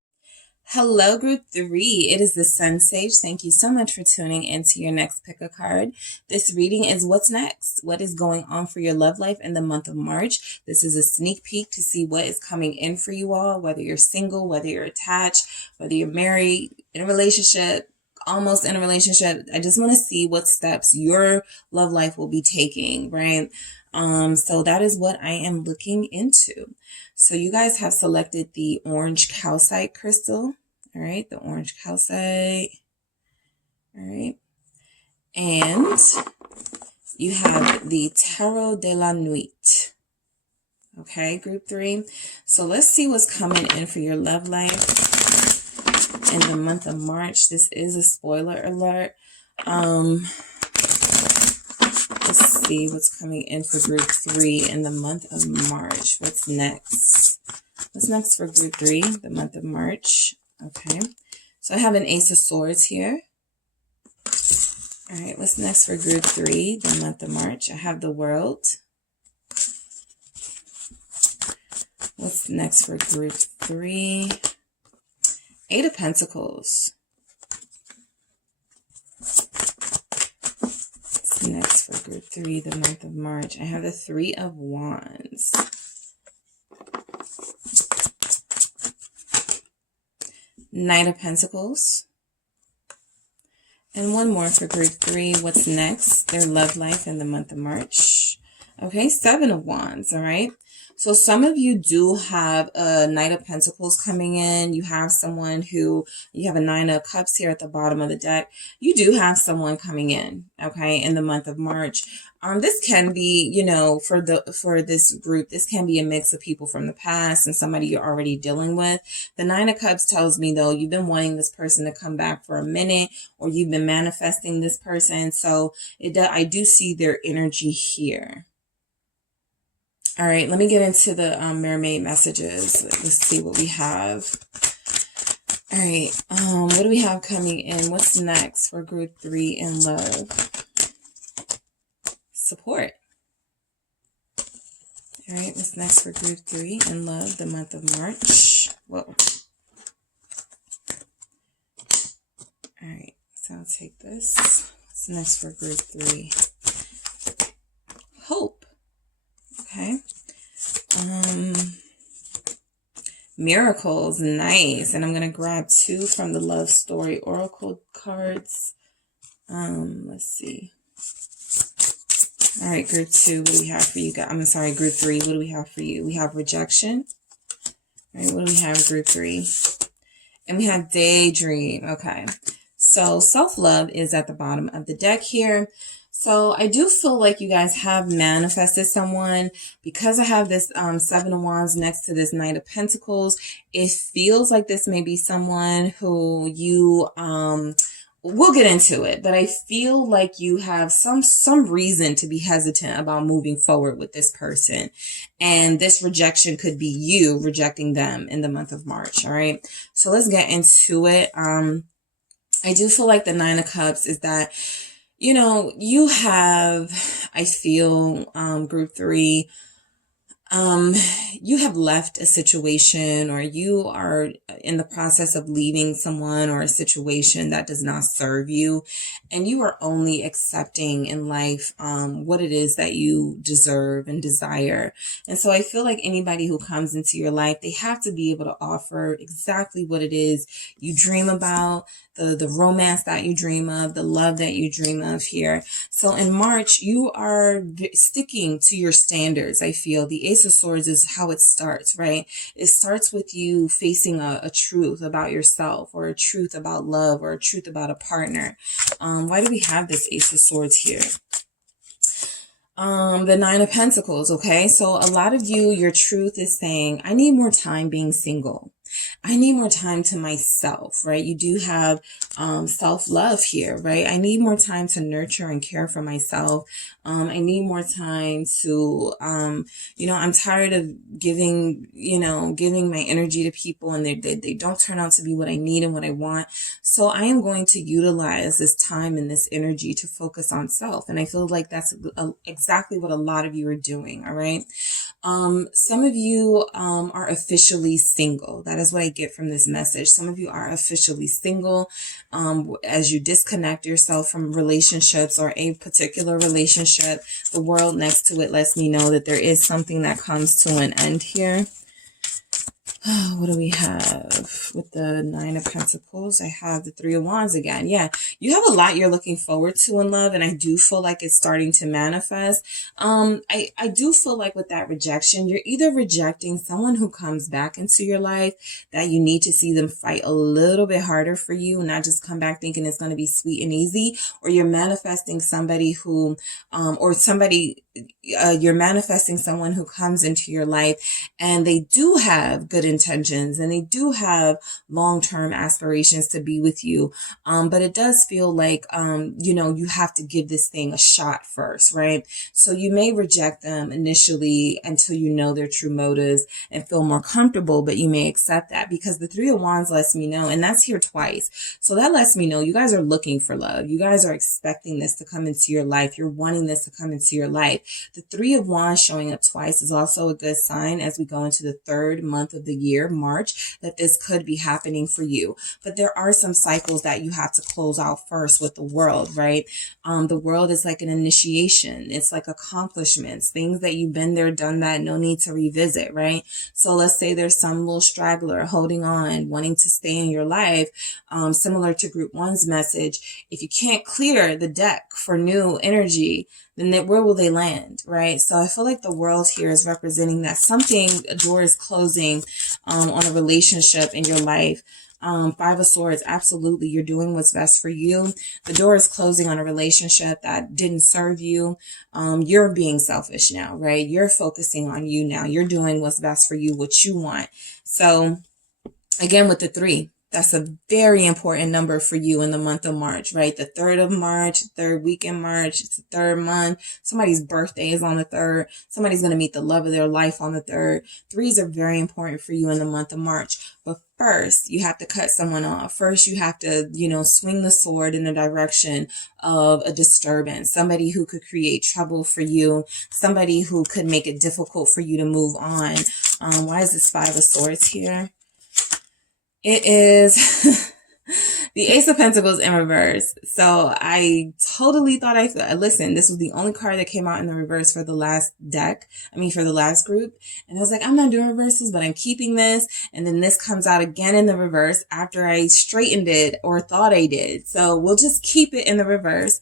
Hello, group 3. It is the SunSage. Thank you so much for tuning into your next pick a card. This reading is what's next. What is going on for your love life in the month of March? This is a sneak peek to see what is coming in for you all, whether you're single, whether you're attached, whether you're married, in a relationship, almost in a relationship. I just want to see what steps your love life will be taking, right? So that is what I am looking into. So you guys have selected the orange calcite crystal. All right, the orange calcite. All right. And you have the Tarot de la Nuit. Okay, group 3. So let's see what's coming in for your love life in the month of March. This is a spoiler alert. Let's see what's coming in for group 3 in the month of March. What's next? What's next for group 3, the month of March? Okay. So I have an Ace of Swords here. All right. What's next for group 3, the month of March? I have the World. What's next for group 3? 8 of Pentacles. What's next for group 3, the month of March? I have the 3 of Wands. Knight of Pentacles. And one more for group 3. What's next? Their love life in the month of March. Okay, Seven of Wands, all right? So some of you do have a Knight of Pentacles coming in. You have someone who, you have a Nine of Cups here at the bottom of the deck. You do have someone coming in, okay, in the month of March. This can be, you know, for this group, this can be a mix of people from the past and somebody you're already dealing with. The Nine of Cups tells me, though, you've been wanting this person to come back for a minute, or you've been manifesting this person. So I do see their energy here. All right, let me get into the mermaid messages. Let's see what we have. All right, what do we have coming in? What's next for group 3 in love? Support. All right, what's next for group 3 in love, the month of March? Whoa. All right, so I'll take this. What's next for group 3? Hope. Okay. Miracles, nice. And I'm going to grab 2 from the Love Story Oracle cards. Let's see. All right, group 2, what do we have for you guys? I'm sorry, group 3, what do we have for you? We have rejection. All right, what do we have, group 3? And we have daydream. Okay. So self-love is at the bottom of the deck here. So I do feel like you guys have manifested someone. Because I have this Seven of Wands next to this Knight of Pentacles, it feels like this may be someone who you, we'll get into it, but I feel like you have some reason to be hesitant about moving forward with this person. And this rejection could be you rejecting them in the month of March. All right. So let's get into it. I do feel like the Nine of Cups is that, you know, you have, I feel, group 3, you have left a situation, or you are in the process of leaving someone or a situation that does not serve you, and you are only accepting in life what it is that you deserve and desire. And so I feel like anybody who comes into your life, they have to be able to offer exactly what it is you dream about, the romance that you dream of, the love that you dream of here. So in March, you are sticking to your standards. I feel the Ace of Swords is how it starts, right? It starts with you facing a truth about yourself, or a truth about love, or a truth about a partner. Why do we have this Ace of Swords here? The Nine of Pentacles, okay? So a lot of you, your truth is saying, I need more time being single. I need more time to myself, right? You do have self-love here, right? I need more time to nurture and care for myself. I need more time to, you know, I'm tired of giving my energy to people, and they don't turn out to be what I need and what I want. So I am going to utilize this time and this energy to focus on self. And I feel like that's exactly what a lot of you are doing, all right? Some of you are officially single. That is what I get from this message. Some of you are officially single. As you disconnect yourself from relationships or a particular relationship, the world next to it lets me know that there is something that comes to an end here. What do we have with the Nine of Pentacles? I have the Three of Wands again. Yeah, you have a lot you're looking forward to in love, and I do feel like it's starting to manifest. I do feel like with that rejection, you're either rejecting someone who comes back into your life that you need to see them fight a little bit harder for you, and not just come back thinking it's going to be sweet and easy, or you're manifesting somebody who, you're manifesting someone who comes into your life and they do have good intentions and they do have long-term aspirations to be with you. But it does feel like, you have to give this thing a shot first, right? So you may reject them initially until you know their true motives and feel more comfortable, but you may accept that, because the Three of Wands lets me know, and that's here twice. So that lets me know you guys are looking for love. You guys are expecting this to come into your life. You're wanting this to come into your life. The Three of Wands showing up twice is also a good sign as we go into the third month of the year, March, that this could be happening for you. But there are some cycles that you have to close out first with the world, right? The world is like an initiation. It's like accomplishments, things that you've been there, done that, no need to revisit, right? So let's say there's some little straggler holding on, wanting to stay in your life, similar to Group 1's message. If you can't clear the deck for new energy, then where will they land, right? So I feel like the world here is representing that a door is closing on a relationship in your life. Five of Swords, absolutely. You're doing what's best for you. The door is closing on a relationship that didn't serve you. You're being selfish now, right? You're focusing on you now. You're doing what's best for you, what you want. So again, with the 3, that's a very important number for you in the month of March, right? The 3rd of March, 3rd week in March, it's the 3rd month. Somebody's birthday is on the 3rd. Somebody's going to meet the love of their life on the 3rd. 3s are very important for you in the month of March. But first, you have to cut someone off. First, you have to, swing the sword in the direction of a disturbance. Somebody who could create trouble for you. Somebody who could make it difficult for you to move on. Why is this 5 of Swords here? It is the Ace of Pentacles in reverse. So I totally thought listen, this was the only card that came out in the reverse for the last for the last group. And I was like, I'm not doing reversals, but I'm keeping this. And then this comes out again in the reverse after I straightened it or thought I did. So we'll just keep it in the reverse.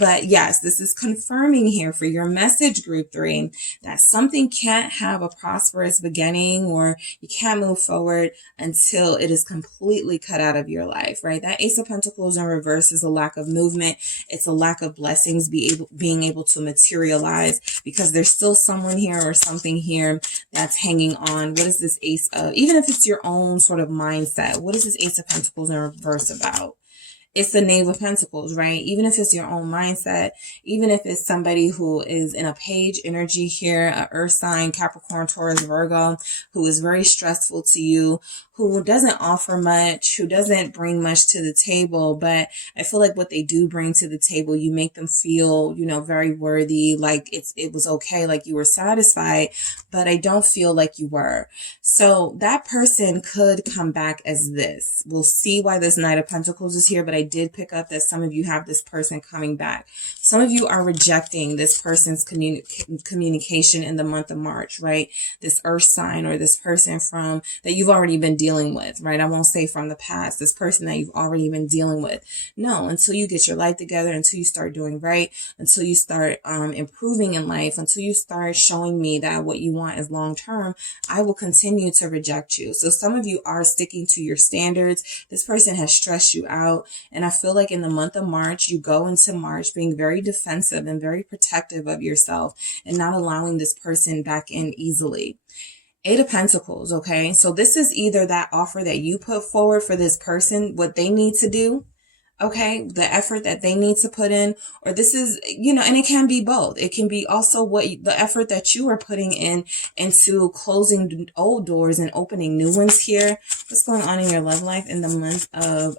But yes, this is confirming here for your message group 3 that something can't have a prosperous beginning, or you can't move forward until it is completely cut out of your life, right? That Ace of Pentacles in reverse is a lack of movement. It's a lack of blessings being able to materialize, because there's still someone here or something here that's hanging on. What is this Ace of? Even if it's your own sort of mindset, what is this Ace of Pentacles in reverse about? It's the Knave of Pentacles, right? Even if it's your own mindset, even if it's somebody who is in a page energy here, a earth sign, Capricorn, Taurus, Virgo, who is very stressful to you, who doesn't offer much, who doesn't bring much to the table. But I feel like what they do bring to the table, you make them feel, very worthy, like it was okay, like you were satisfied, but I don't feel like you were. So that person could come back as this. We'll see why this Knight of Pentacles is here, but I did pick up that some of you have this person coming back. Some of you are rejecting this person's communication in the month of March, right? This earth sign or this person that you've already been dealing with, right? I won't say from the past, this person that you've already been dealing with. No, until you get your life together, until you start doing right, until you start improving in life, until you start showing me that what you want is long term, I will continue to reject you. So some of you are sticking to your standards. This person has stressed you out. And I feel like in the month of March, you go into March being very defensive and very protective of yourself and not allowing this person back in easily. 8 of Pentacles, okay? So this is either that offer that you put forward for this person, what they need to do, okay? The effort that they need to put in, or this is, and it can be both. It can be also the effort that you are putting into closing old doors and opening new ones here. What's going on in your love life in the month of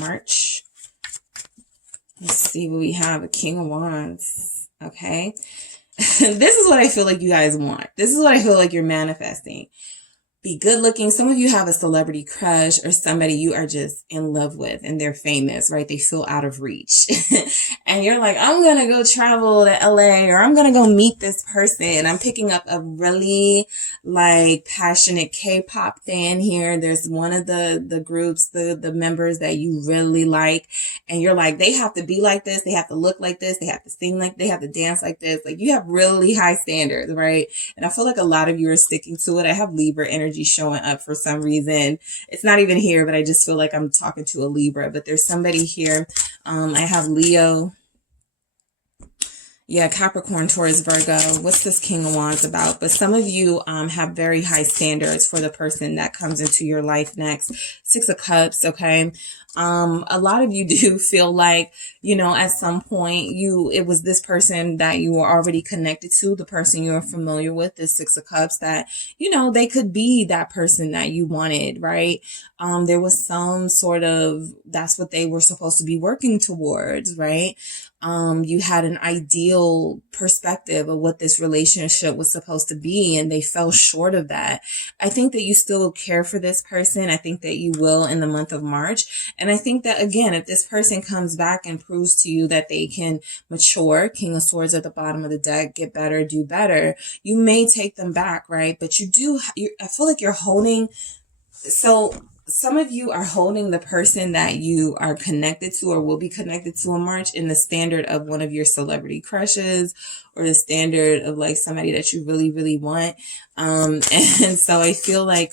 March? Let's see what we have. A King of Wands, okay? This is what I feel like you guys want. This is what I feel like you're manifesting. Be good looking. Some of you have a celebrity crush or somebody you are just in love with and they're famous, right? They feel out of reach. And you're like, I'm going to go travel to LA, or I'm going to go meet this person. I'm picking up a really passionate K-pop fan here. There's one of the groups, the members that you really like. And you're like, they have to be like this. They have to look like this. They have to sing they have to dance like this. Like, you have really high standards, right? And I feel like a lot of you are sticking to it. I have Libra energy showing up for some reason. It's not even here, but I just feel like I'm talking to a Libra. But there's somebody here. I have Leo. Yeah, Capricorn, Taurus, Virgo. What's this King of Wands about? But some of you have very high standards for the person that comes into your life next. 6 of Cups, okay? A lot of you do feel like, at some point it was this person that you were already connected to, the person you're familiar with, this 6 of Cups, that, they could be that person that you wanted, right? There was some sort of, that's what they were supposed to be working towards, right? You had an ideal perspective of what this relationship was supposed to be, and they fell short of that. I think that you still care for this person. I think that you will in the month of March. And I think that, again, if this person comes back and proves to you that they can mature, King of Swords at the bottom of the deck, get better, do better, you may take them back, right? But I feel like you're holding, so some of you are holding the person that you are connected to or will be connected to in March in the standard of one of your celebrity crushes, or the standard of like somebody that you really, really want. And so I feel like,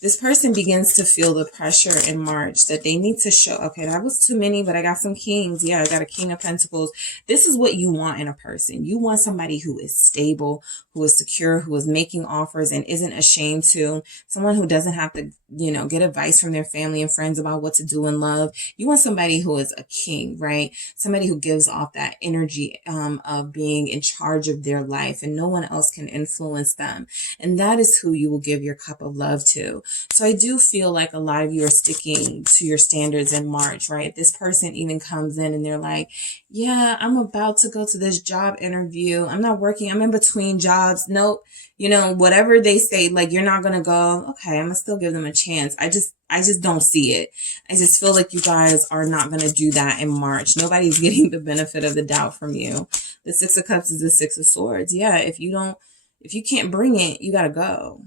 this person begins to feel the pressure in March that they need to show. Okay, that was too many, but I got some kings. Yeah, I got a king of pentacles. This is what you want in a person. You want somebody who is stable, who is secure, who is making offers and isn't ashamed to. Someone who doesn't have to, get advice from their family and friends about what to do in love. You want somebody who is a king, right? Somebody who gives off that energy of being in charge of their life and no one else can influence them. And that is who you will give your cup of love to. So I do feel like a lot of you are sticking to your standards in March, right? This person even comes in and they're like, yeah, I'm about to go to this job interview. I'm not working. I'm in between jobs. Nope. Whatever they say, like, you're not going to go, okay, I'm going to still give them a chance. I just don't see it. I just feel like you guys are not going to do that in March. Nobody's getting the benefit of the doubt from you. The Six of Cups is the Six of Swords. Yeah. If you can't bring it, you got to go.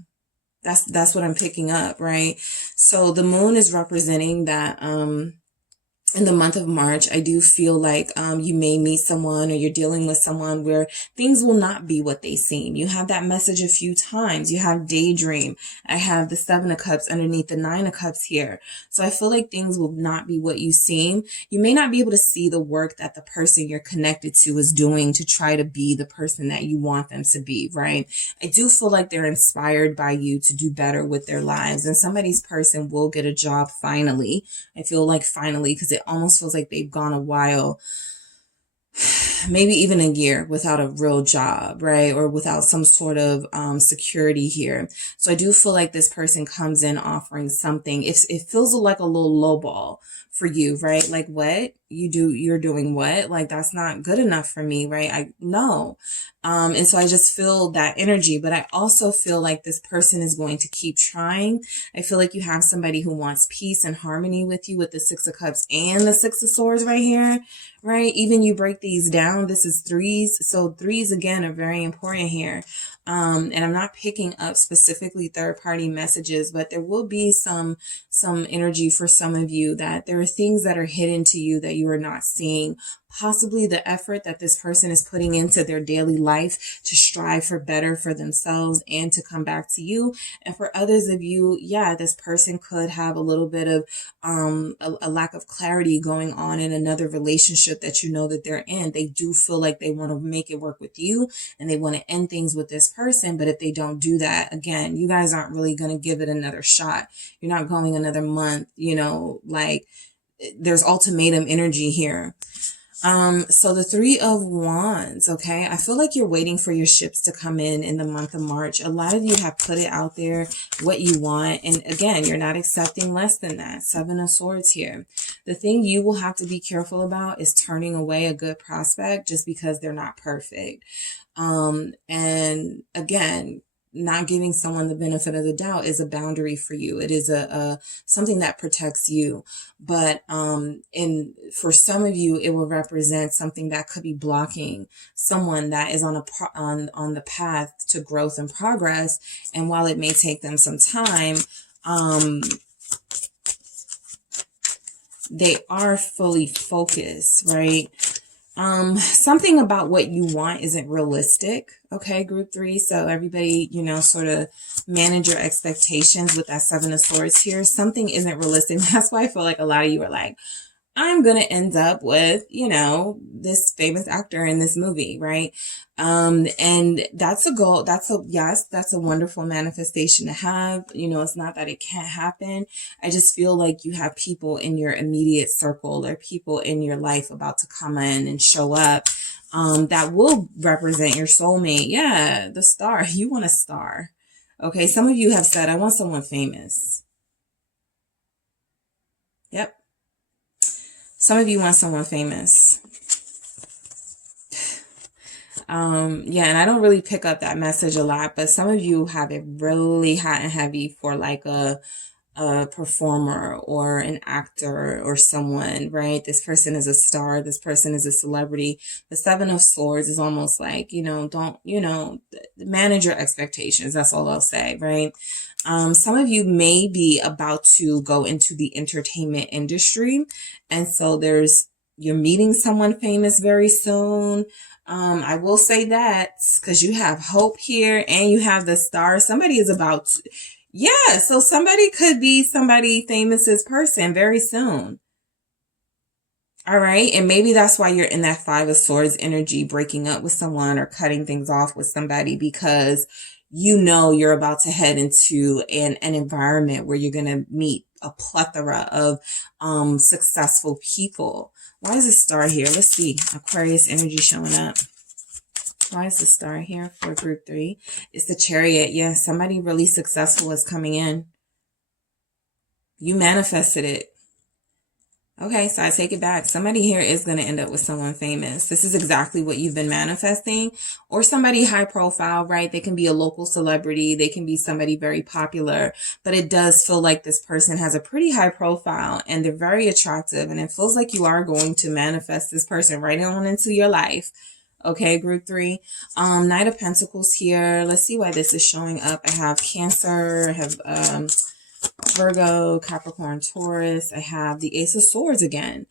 That's what I'm picking up, right? So the moon is representing that, in the month of March, I do feel like you may meet someone or you're dealing with someone where things will not be what they seem. You have that message a few times. You have daydream. I have the Seven of Cups underneath the Nine of Cups here. So I feel like things will not be what you seem. You may not be able to see the work that the person you're connected to is doing to try to be the person that you want them to be, right? I do feel like they're inspired by you to do better with their lives. And somebody's person will get a job finally. I feel like finally, because it almost feels like they've gone a while, maybe even a year without a real job, right? Or without some sort of security here. So I do feel like this person comes in offering something. It feels like a little lowball for you, right? Like, what you're doing what? Like, that's not good enough for me, right? I know. And so I just feel that energy, but I also feel like this person is going to keep trying. I feel like you have somebody who wants peace and harmony with you with the Six of Cups and the Six of Swords right here, right? Even you break these down, this is threes. So threes again are very important here. And I'm not picking up specifically third-party messages, but there will be some energy for some of you that there are things that are hidden to you that you are not seeing. Possibly the effort that this person is putting into their daily life to strive for better for themselves and to come back to you. And for others of you, yeah, this person could have a little bit of a lack of clarity going on in another relationship that you know that they're in. They do feel like they want to make it work with you and they want to end things with this person. But if they don't do that, again, you guys aren't really going to give it another shot. You're not going another month, like there's ultimatum energy here. So the Three of Wands, okay, I feel like you're waiting for your ships to come in the month of March. A lot of you have put it out there, what you want. And again, you're not accepting less than that. Seven of Swords here. The thing you will have to be careful about is turning away a good prospect just because they're not perfect. And again, not giving someone the benefit of the doubt is a boundary for you. It is a something that protects you. But for some of you, it will represent something that could be blocking someone that is on the path to growth and progress. And while it may take them some time, they are fully focused, right? Something about what you want isn't realistic. Okay, group 3. So everybody, sort of manage your expectations with that Seven of Swords here. Something isn't realistic. That's why I feel like a lot of you are like, I'm going to end up with, this famous actor in this movie, right? And that's a goal. That's a wonderful manifestation to have. It's not that it can't happen. I just feel like you have people in your immediate circle or people in your life about to come in and show up, that will represent your soulmate. Yeah. The star. You want a star. Okay. Some of you have said, I want someone famous. Yep. Some of you want someone famous. Yeah, and I don't really pick up that message a lot, but some of you have it really hot and heavy for like a a performer or an actor or someone, right? This person is a star. This person is a celebrity. The Seven of Swords is almost like, don't, manage your expectations. That's all I'll say, right? Some of you may be about to go into the entertainment industry. And so you're meeting someone famous very soon. I will say that because you have hope here and you have the star. Somebody is about to, yeah, so somebody could be somebody famous's person very soon. All right. And maybe that's why you're in that Five of Swords energy, breaking up with someone or cutting things off with somebody, because you're about to head into an environment where you're going to meet a plethora of successful people. Why is the star here? Let's see. Aquarius energy showing up. Why is the star here for group 3? It's the Chariot. Yeah, somebody really successful is coming in. You manifested it. Okay, so I take it back. Somebody here is going to end up with someone famous. This is exactly what you've been manifesting. Or somebody high profile, right? They can be a local celebrity. They can be somebody very popular. But it does feel like this person has a pretty high profile and they're very attractive. And it feels like you are going to manifest this person right on into your life. Okay, group 3. Knight of Pentacles here. Let's see why this is showing up. I have Cancer. I have Virgo, Capricorn, Taurus. I have the Ace of Swords again.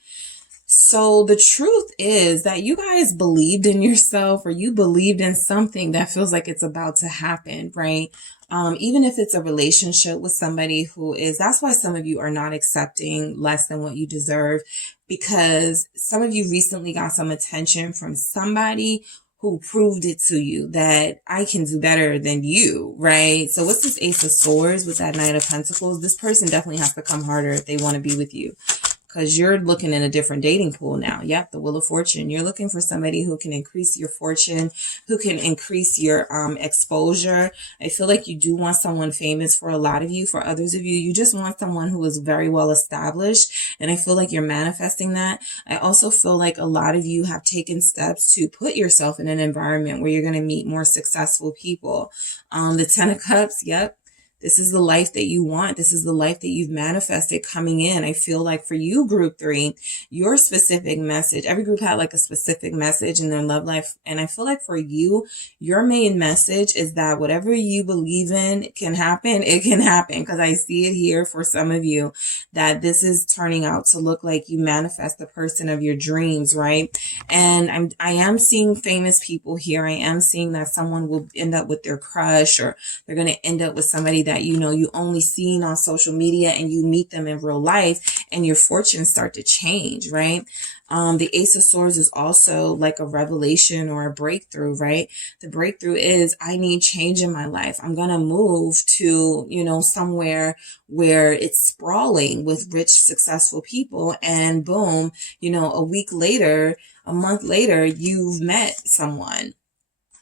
So the truth is that you guys believed in yourself, or you believed in something that feels like it's about to happen, right? Even if it's a relationship with somebody that's why some of you are not accepting less than what you deserve, because some of you recently got some attention from somebody who proved it to you that I can do better than you, right? So what's this Ace of Swords with that Knight of Pentacles? This person definitely has to come harder if they want to be with you, because you're looking in a different dating pool now. Yep, the Wheel of Fortune. You're looking for somebody who can increase your fortune, who can increase your exposure. I feel like you do want someone famous for a lot of you. For others of you, you just want someone who is very well established. And I feel like you're manifesting that. I also feel like a lot of you have taken steps to put yourself in an environment where you're going to meet more successful people. The Ten of Cups, yep. This is the life that you want. This is the life that you've manifested coming in. I feel like for you, group 3, your specific message, every group had like a specific message in their love life. And I feel like for you, your main message is that whatever you believe in can happen. It can happen, because I see it here for some of you that this is turning out to look like you manifest the person of your dreams, right? And I am seeing famous people here. I am seeing that someone will end up with their crush, or they're going to end up with somebody that you only seen on social media, and you meet them in real life and your fortunes start to change, right? The Ace of Swords is also like a revelation or a breakthrough, right? The breakthrough is, I need change in my life. I'm going to move to, somewhere where it's sprawling with rich, successful people. And boom, a week later, a month later, you've met someone.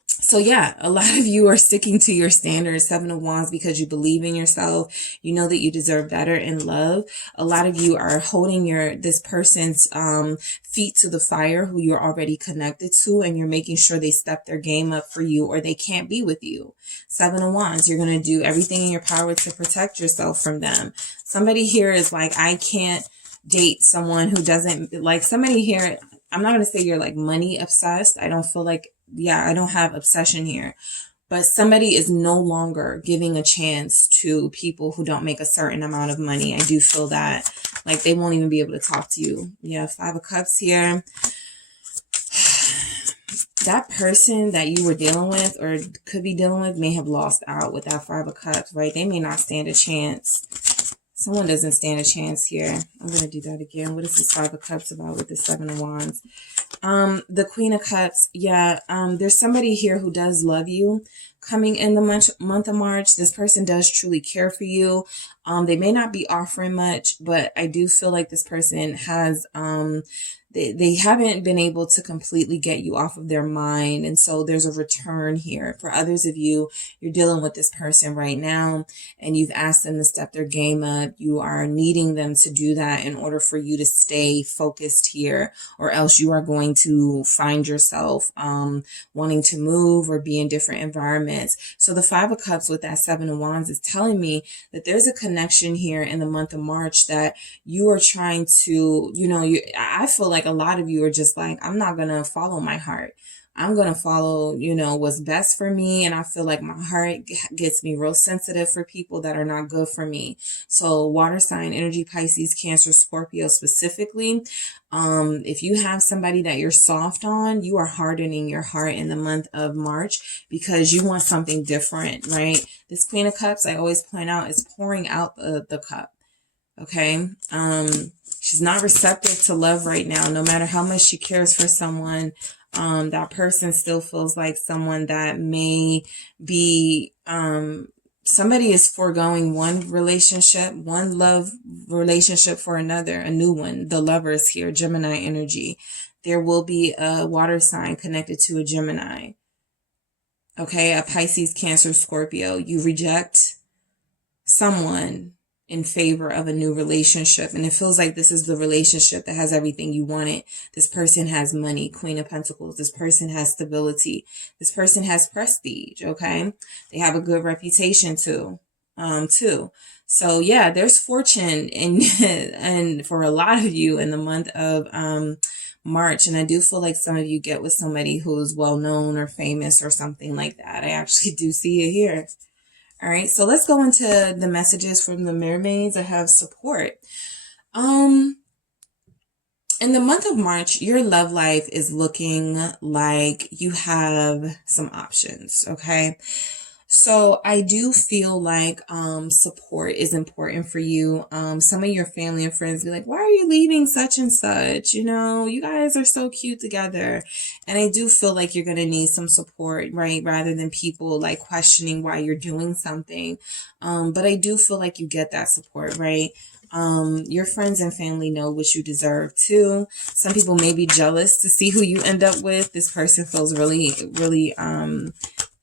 So yeah, a lot of you are sticking to your standards, Seven of Wands, because you believe in yourself. You know that you deserve better in love. A lot of you are holding this person's feet to the fire who you're already connected to, and you're making sure they step their game up for you, or they can't be with you. Seven of Wands, you're going to do everything in your power to protect yourself from them. Somebody here is like, I can't date someone who doesn't like somebody here. I'm not going to say you're like money obsessed. I don't feel like, I don't have obsession here, but somebody is no longer giving a chance to people who don't make a certain amount of money. I do feel that, like, they won't even be able to talk to you. Yeah, Five of Cups here. That person that you were dealing with or could be dealing with may have lost out with that Five of Cups, right? They may not stand a chance. Someone doesn't stand a chance here. I'm going to do that again. What is this Five of Cups about with the Seven of Wands? The Queen of Cups. Yeah. There's somebody here who does love you coming in the month of March. This person does truly care for you. They may not be offering much, but I do feel like this person has, they haven't been able to completely get you off of their mind. And so there's a return here. For others of you, you're dealing with this person right now and you've asked them to step their game up. You are needing them to do that in order for you to stay focused here, or else you are going to find yourself wanting to move or be in different environments. So the Five of Cups with that Seven of Wands is telling me that there's a connection here in the month of March that you are trying to, I feel like a lot of you are just like, I'm not going to follow my heart. I'm going to follow, what's best for me. And I feel like my heart gets me real sensitive for people that are not good for me. So water sign energy, Pisces, Cancer, Scorpio specifically. If you have somebody that you're soft on, you are hardening your heart in the month of March because you want something different, right? This Queen of Cups, I always point out, is pouring out the cup. Okay. She's not receptive to love right now. No matter how much she cares for someone, that person still feels like someone that may be, somebody is foregoing one relationship, one love relationship for another, a new one. The Lovers here, Gemini energy. There will be a water sign connected to a Gemini. Okay, a Pisces, Cancer, Scorpio. You reject someone in favor of a new relationship. And it feels like this is the relationship that has everything you wanted. This person has money, Queen of Pentacles. This person has stability. This person has prestige, okay? They have a good reputation too. So yeah, there's fortune and for a lot of you in the month of March. And I do feel like some of you get with somebody who's well known or famous or something like that. I actually do see it here. All right, so let's go into the messages from the mermaids that have support. In the month of March, your love life is looking like you have some options, okay? So I do feel like support is important for you. Some of your family and friends be like, why are you leaving such and such? You guys are so cute together. And I do feel like you're going to need some support, right? Rather than people like questioning why you're doing something. But I do feel like you get that support, right? Your friends and family know what you deserve too. Some people may be jealous to see who you end up with. This person feels really, really,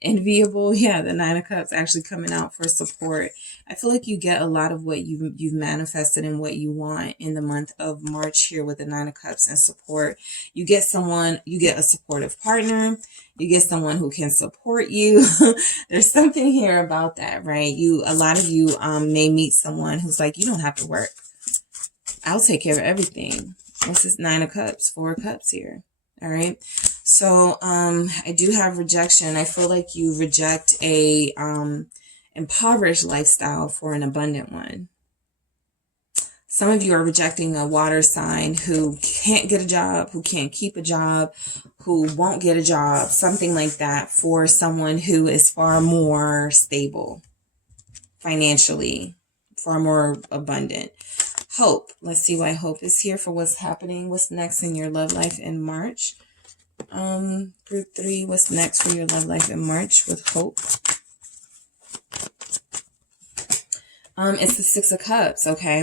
enviable. Yeah, the Nine of Cups actually coming out for support. I feel like you get a lot of what you've manifested and what you want in the month of March here with the Nine of Cups and support. You get a supportive partner. You get someone who can support you. There's something here about that, right? A lot of you may meet someone who's like, you don't have to work. I'll take care of everything. What's this Nine of Cups? Four of Cups here. All right. So, I do have rejection. I feel like you reject a, impoverished lifestyle for an abundant one. Some of you are rejecting a water sign who can't get a job, who can't keep a job, who won't get a job, something like that, for someone who is far more stable financially, far more abundant. Hope. Let's see why hope is here for what's happening. What's next in your love life in March? Group 3, what's next for your love life in March with hope? It's the Six of Cups, okay?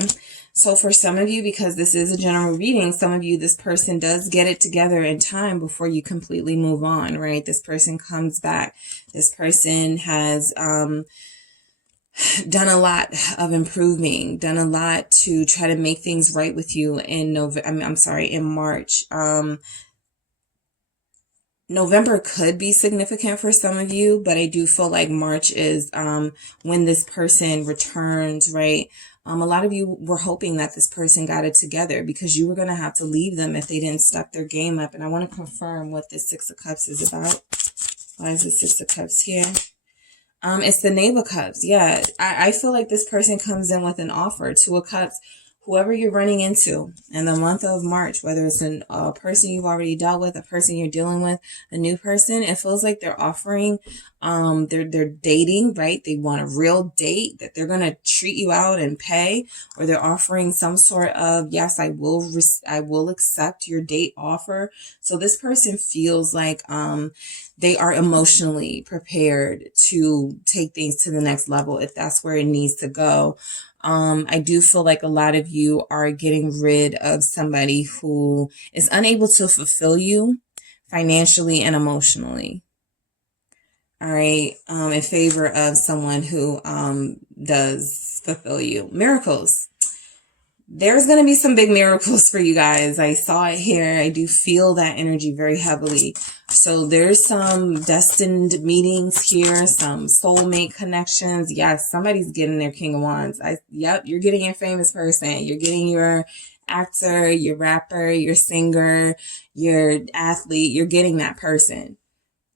So for some of you, because this is a general reading, some of you, this person does get it together in time before you completely move on, right? This person comes back. This person has done a lot of improving, done a lot to try to make things right with you in in March. November could be significant for some of you, but I do feel like March is when this person returns, right? A lot of you were hoping that this person got it together because you were going to have to leave them if they didn't step their game up. And I want to confirm what this Six of Cups is about. Why is the Six of Cups here? It's the Knave of Cups. Yeah, I feel like this person comes in with an offer. Two of Cups. Whoever you're running into in the month of March, whether it's a person you've already dealt with, a person you're dealing with, a new person, it feels like they're offering, they're dating, right? They want a real date that they're going to treat you out and pay, or they're offering some sort of, yes, I will accept your date offer. So this person feels like, they are emotionally prepared to take things to the next level if that's where it needs to go. I do feel like a lot of you are getting rid of somebody who is unable to fulfill you financially and emotionally. All right. In favor of someone who does fulfill you. Miracles. There's going to be some big miracles for you guys. I saw it here. I do feel that energy very heavily. So there's some destined meetings here, some soulmate connections. Yes, somebody's getting their King of Wands. Yep, you're getting your famous person. You're getting your actor, your rapper, your singer, your athlete. You're getting that person.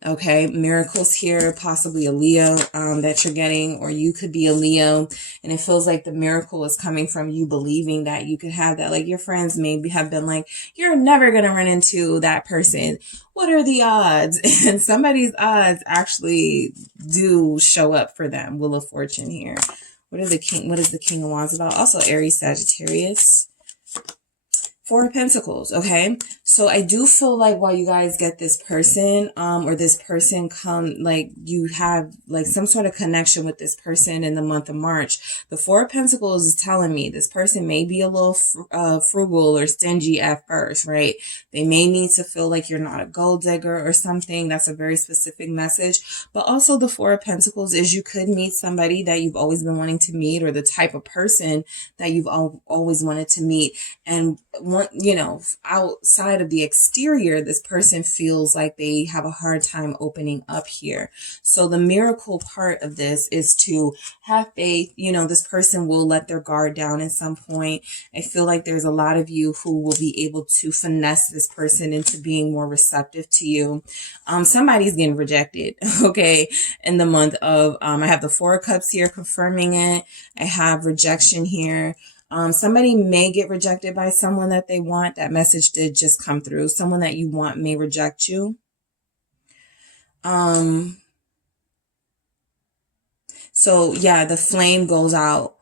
Okay, miracles here, possibly a Leo that you're getting, or you could be a Leo, and it feels like the miracle is coming from you believing that you could have that. Like your friends maybe have been like, you're never going to run into that person. What are the odds? And somebody's odds actually do show up for them. Wheel of Fortune here. What is the King of Wands about? Also Aries, Sagittarius. Four of Pentacles, okay? So I do feel like while you guys get this person, or this person come, like you have like some sort of connection with this person in the month of March, the Four of Pentacles is telling me this person may be a little frugal or stingy at first, right? They may need to feel like you're not a gold digger or something. That's a very specific message. But also the Four of Pentacles is you could meet somebody that you've always been wanting to meet, or the type of person that you've always wanted to meet. And you know, outside of the exterior, this person feels like they have a hard time opening up here. So the miracle part of this is to have faith. You know, this person will let their guard down at some point. I feel like there's a lot of you who will be able to finesse this person into being more receptive to you. Somebody's getting rejected, okay, in the month of, I have the Four of Cups here confirming it. I have rejection here. Somebody may get rejected by someone that they want. That message did just come through. Someone that you want may reject you. So yeah, the flame goes out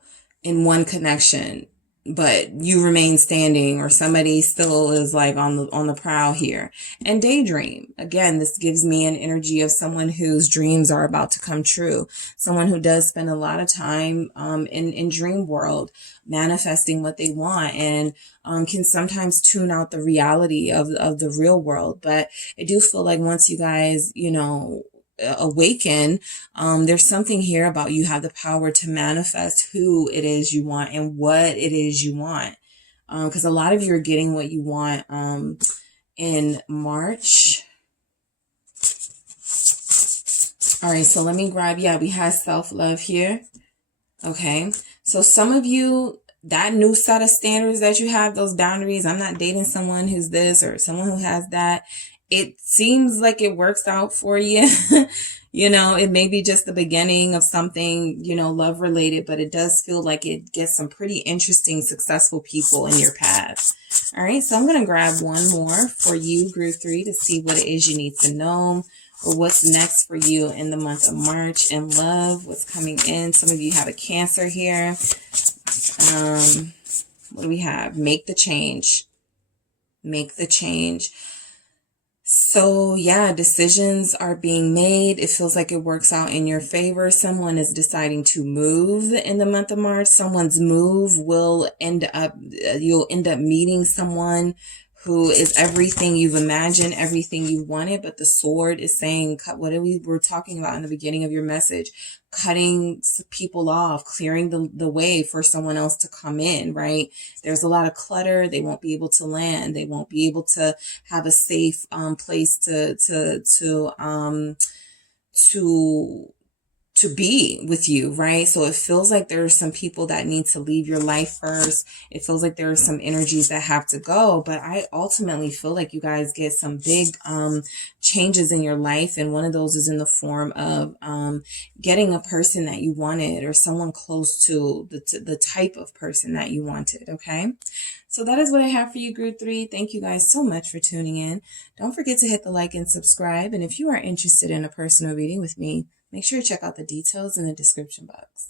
in one connection, but you remain standing, or somebody still is like on the prowl here. And daydream. Again, this gives me an energy of someone whose dreams are about to come true. Someone who does spend a lot of time in dream world, manifesting what they want, and can sometimes tune out the reality of the real world. But I do feel like once you guys, you know, awaken, there's something here about you have the power to manifest who it is you want and what it is you want, because a lot of you are getting what you want in March. All right, so let me grab, yeah, we have self-love here. Okay, so some of you, that new set of standards that you have, those boundaries, I'm not dating someone who's this or someone who has that. It seems like it works out for you. You know, it may be just the beginning of something, you know, love related, but it does feel like it gets some pretty interesting, successful people in your path. All right, so I'm going to grab one more for you, Group 3, to see what it is you need to know, or what's next for you in the month of March in love, what's coming in. Some of you have a Cancer here. What do we have? Make the change. Make the change. So yeah, decisions are being made. It feels like it works out in your favor. Someone is deciding to move in the month of March. Someone's move will you'll end up meeting someone who is everything you've imagined, everything you wanted. But the sword is saying, cut what we were talking about in the beginning of your message, cutting people off, clearing the way for someone else to come in, right? There's a lot of clutter. They won't be able to land. They won't be able to have a safe place to be with you, right? So it feels like there are some people that need to leave your life first. It feels like there are some energies that have to go, but I ultimately feel like you guys get some big changes in your life, and one of those is in the form of getting a person that you wanted, or someone close to the type of person that you wanted, okay? So that is what I have for you, Group 3. Thank you guys so much for tuning in. Don't forget to hit the like and subscribe, and if you are interested in a personal reading with me, make sure you check out the details in the description box.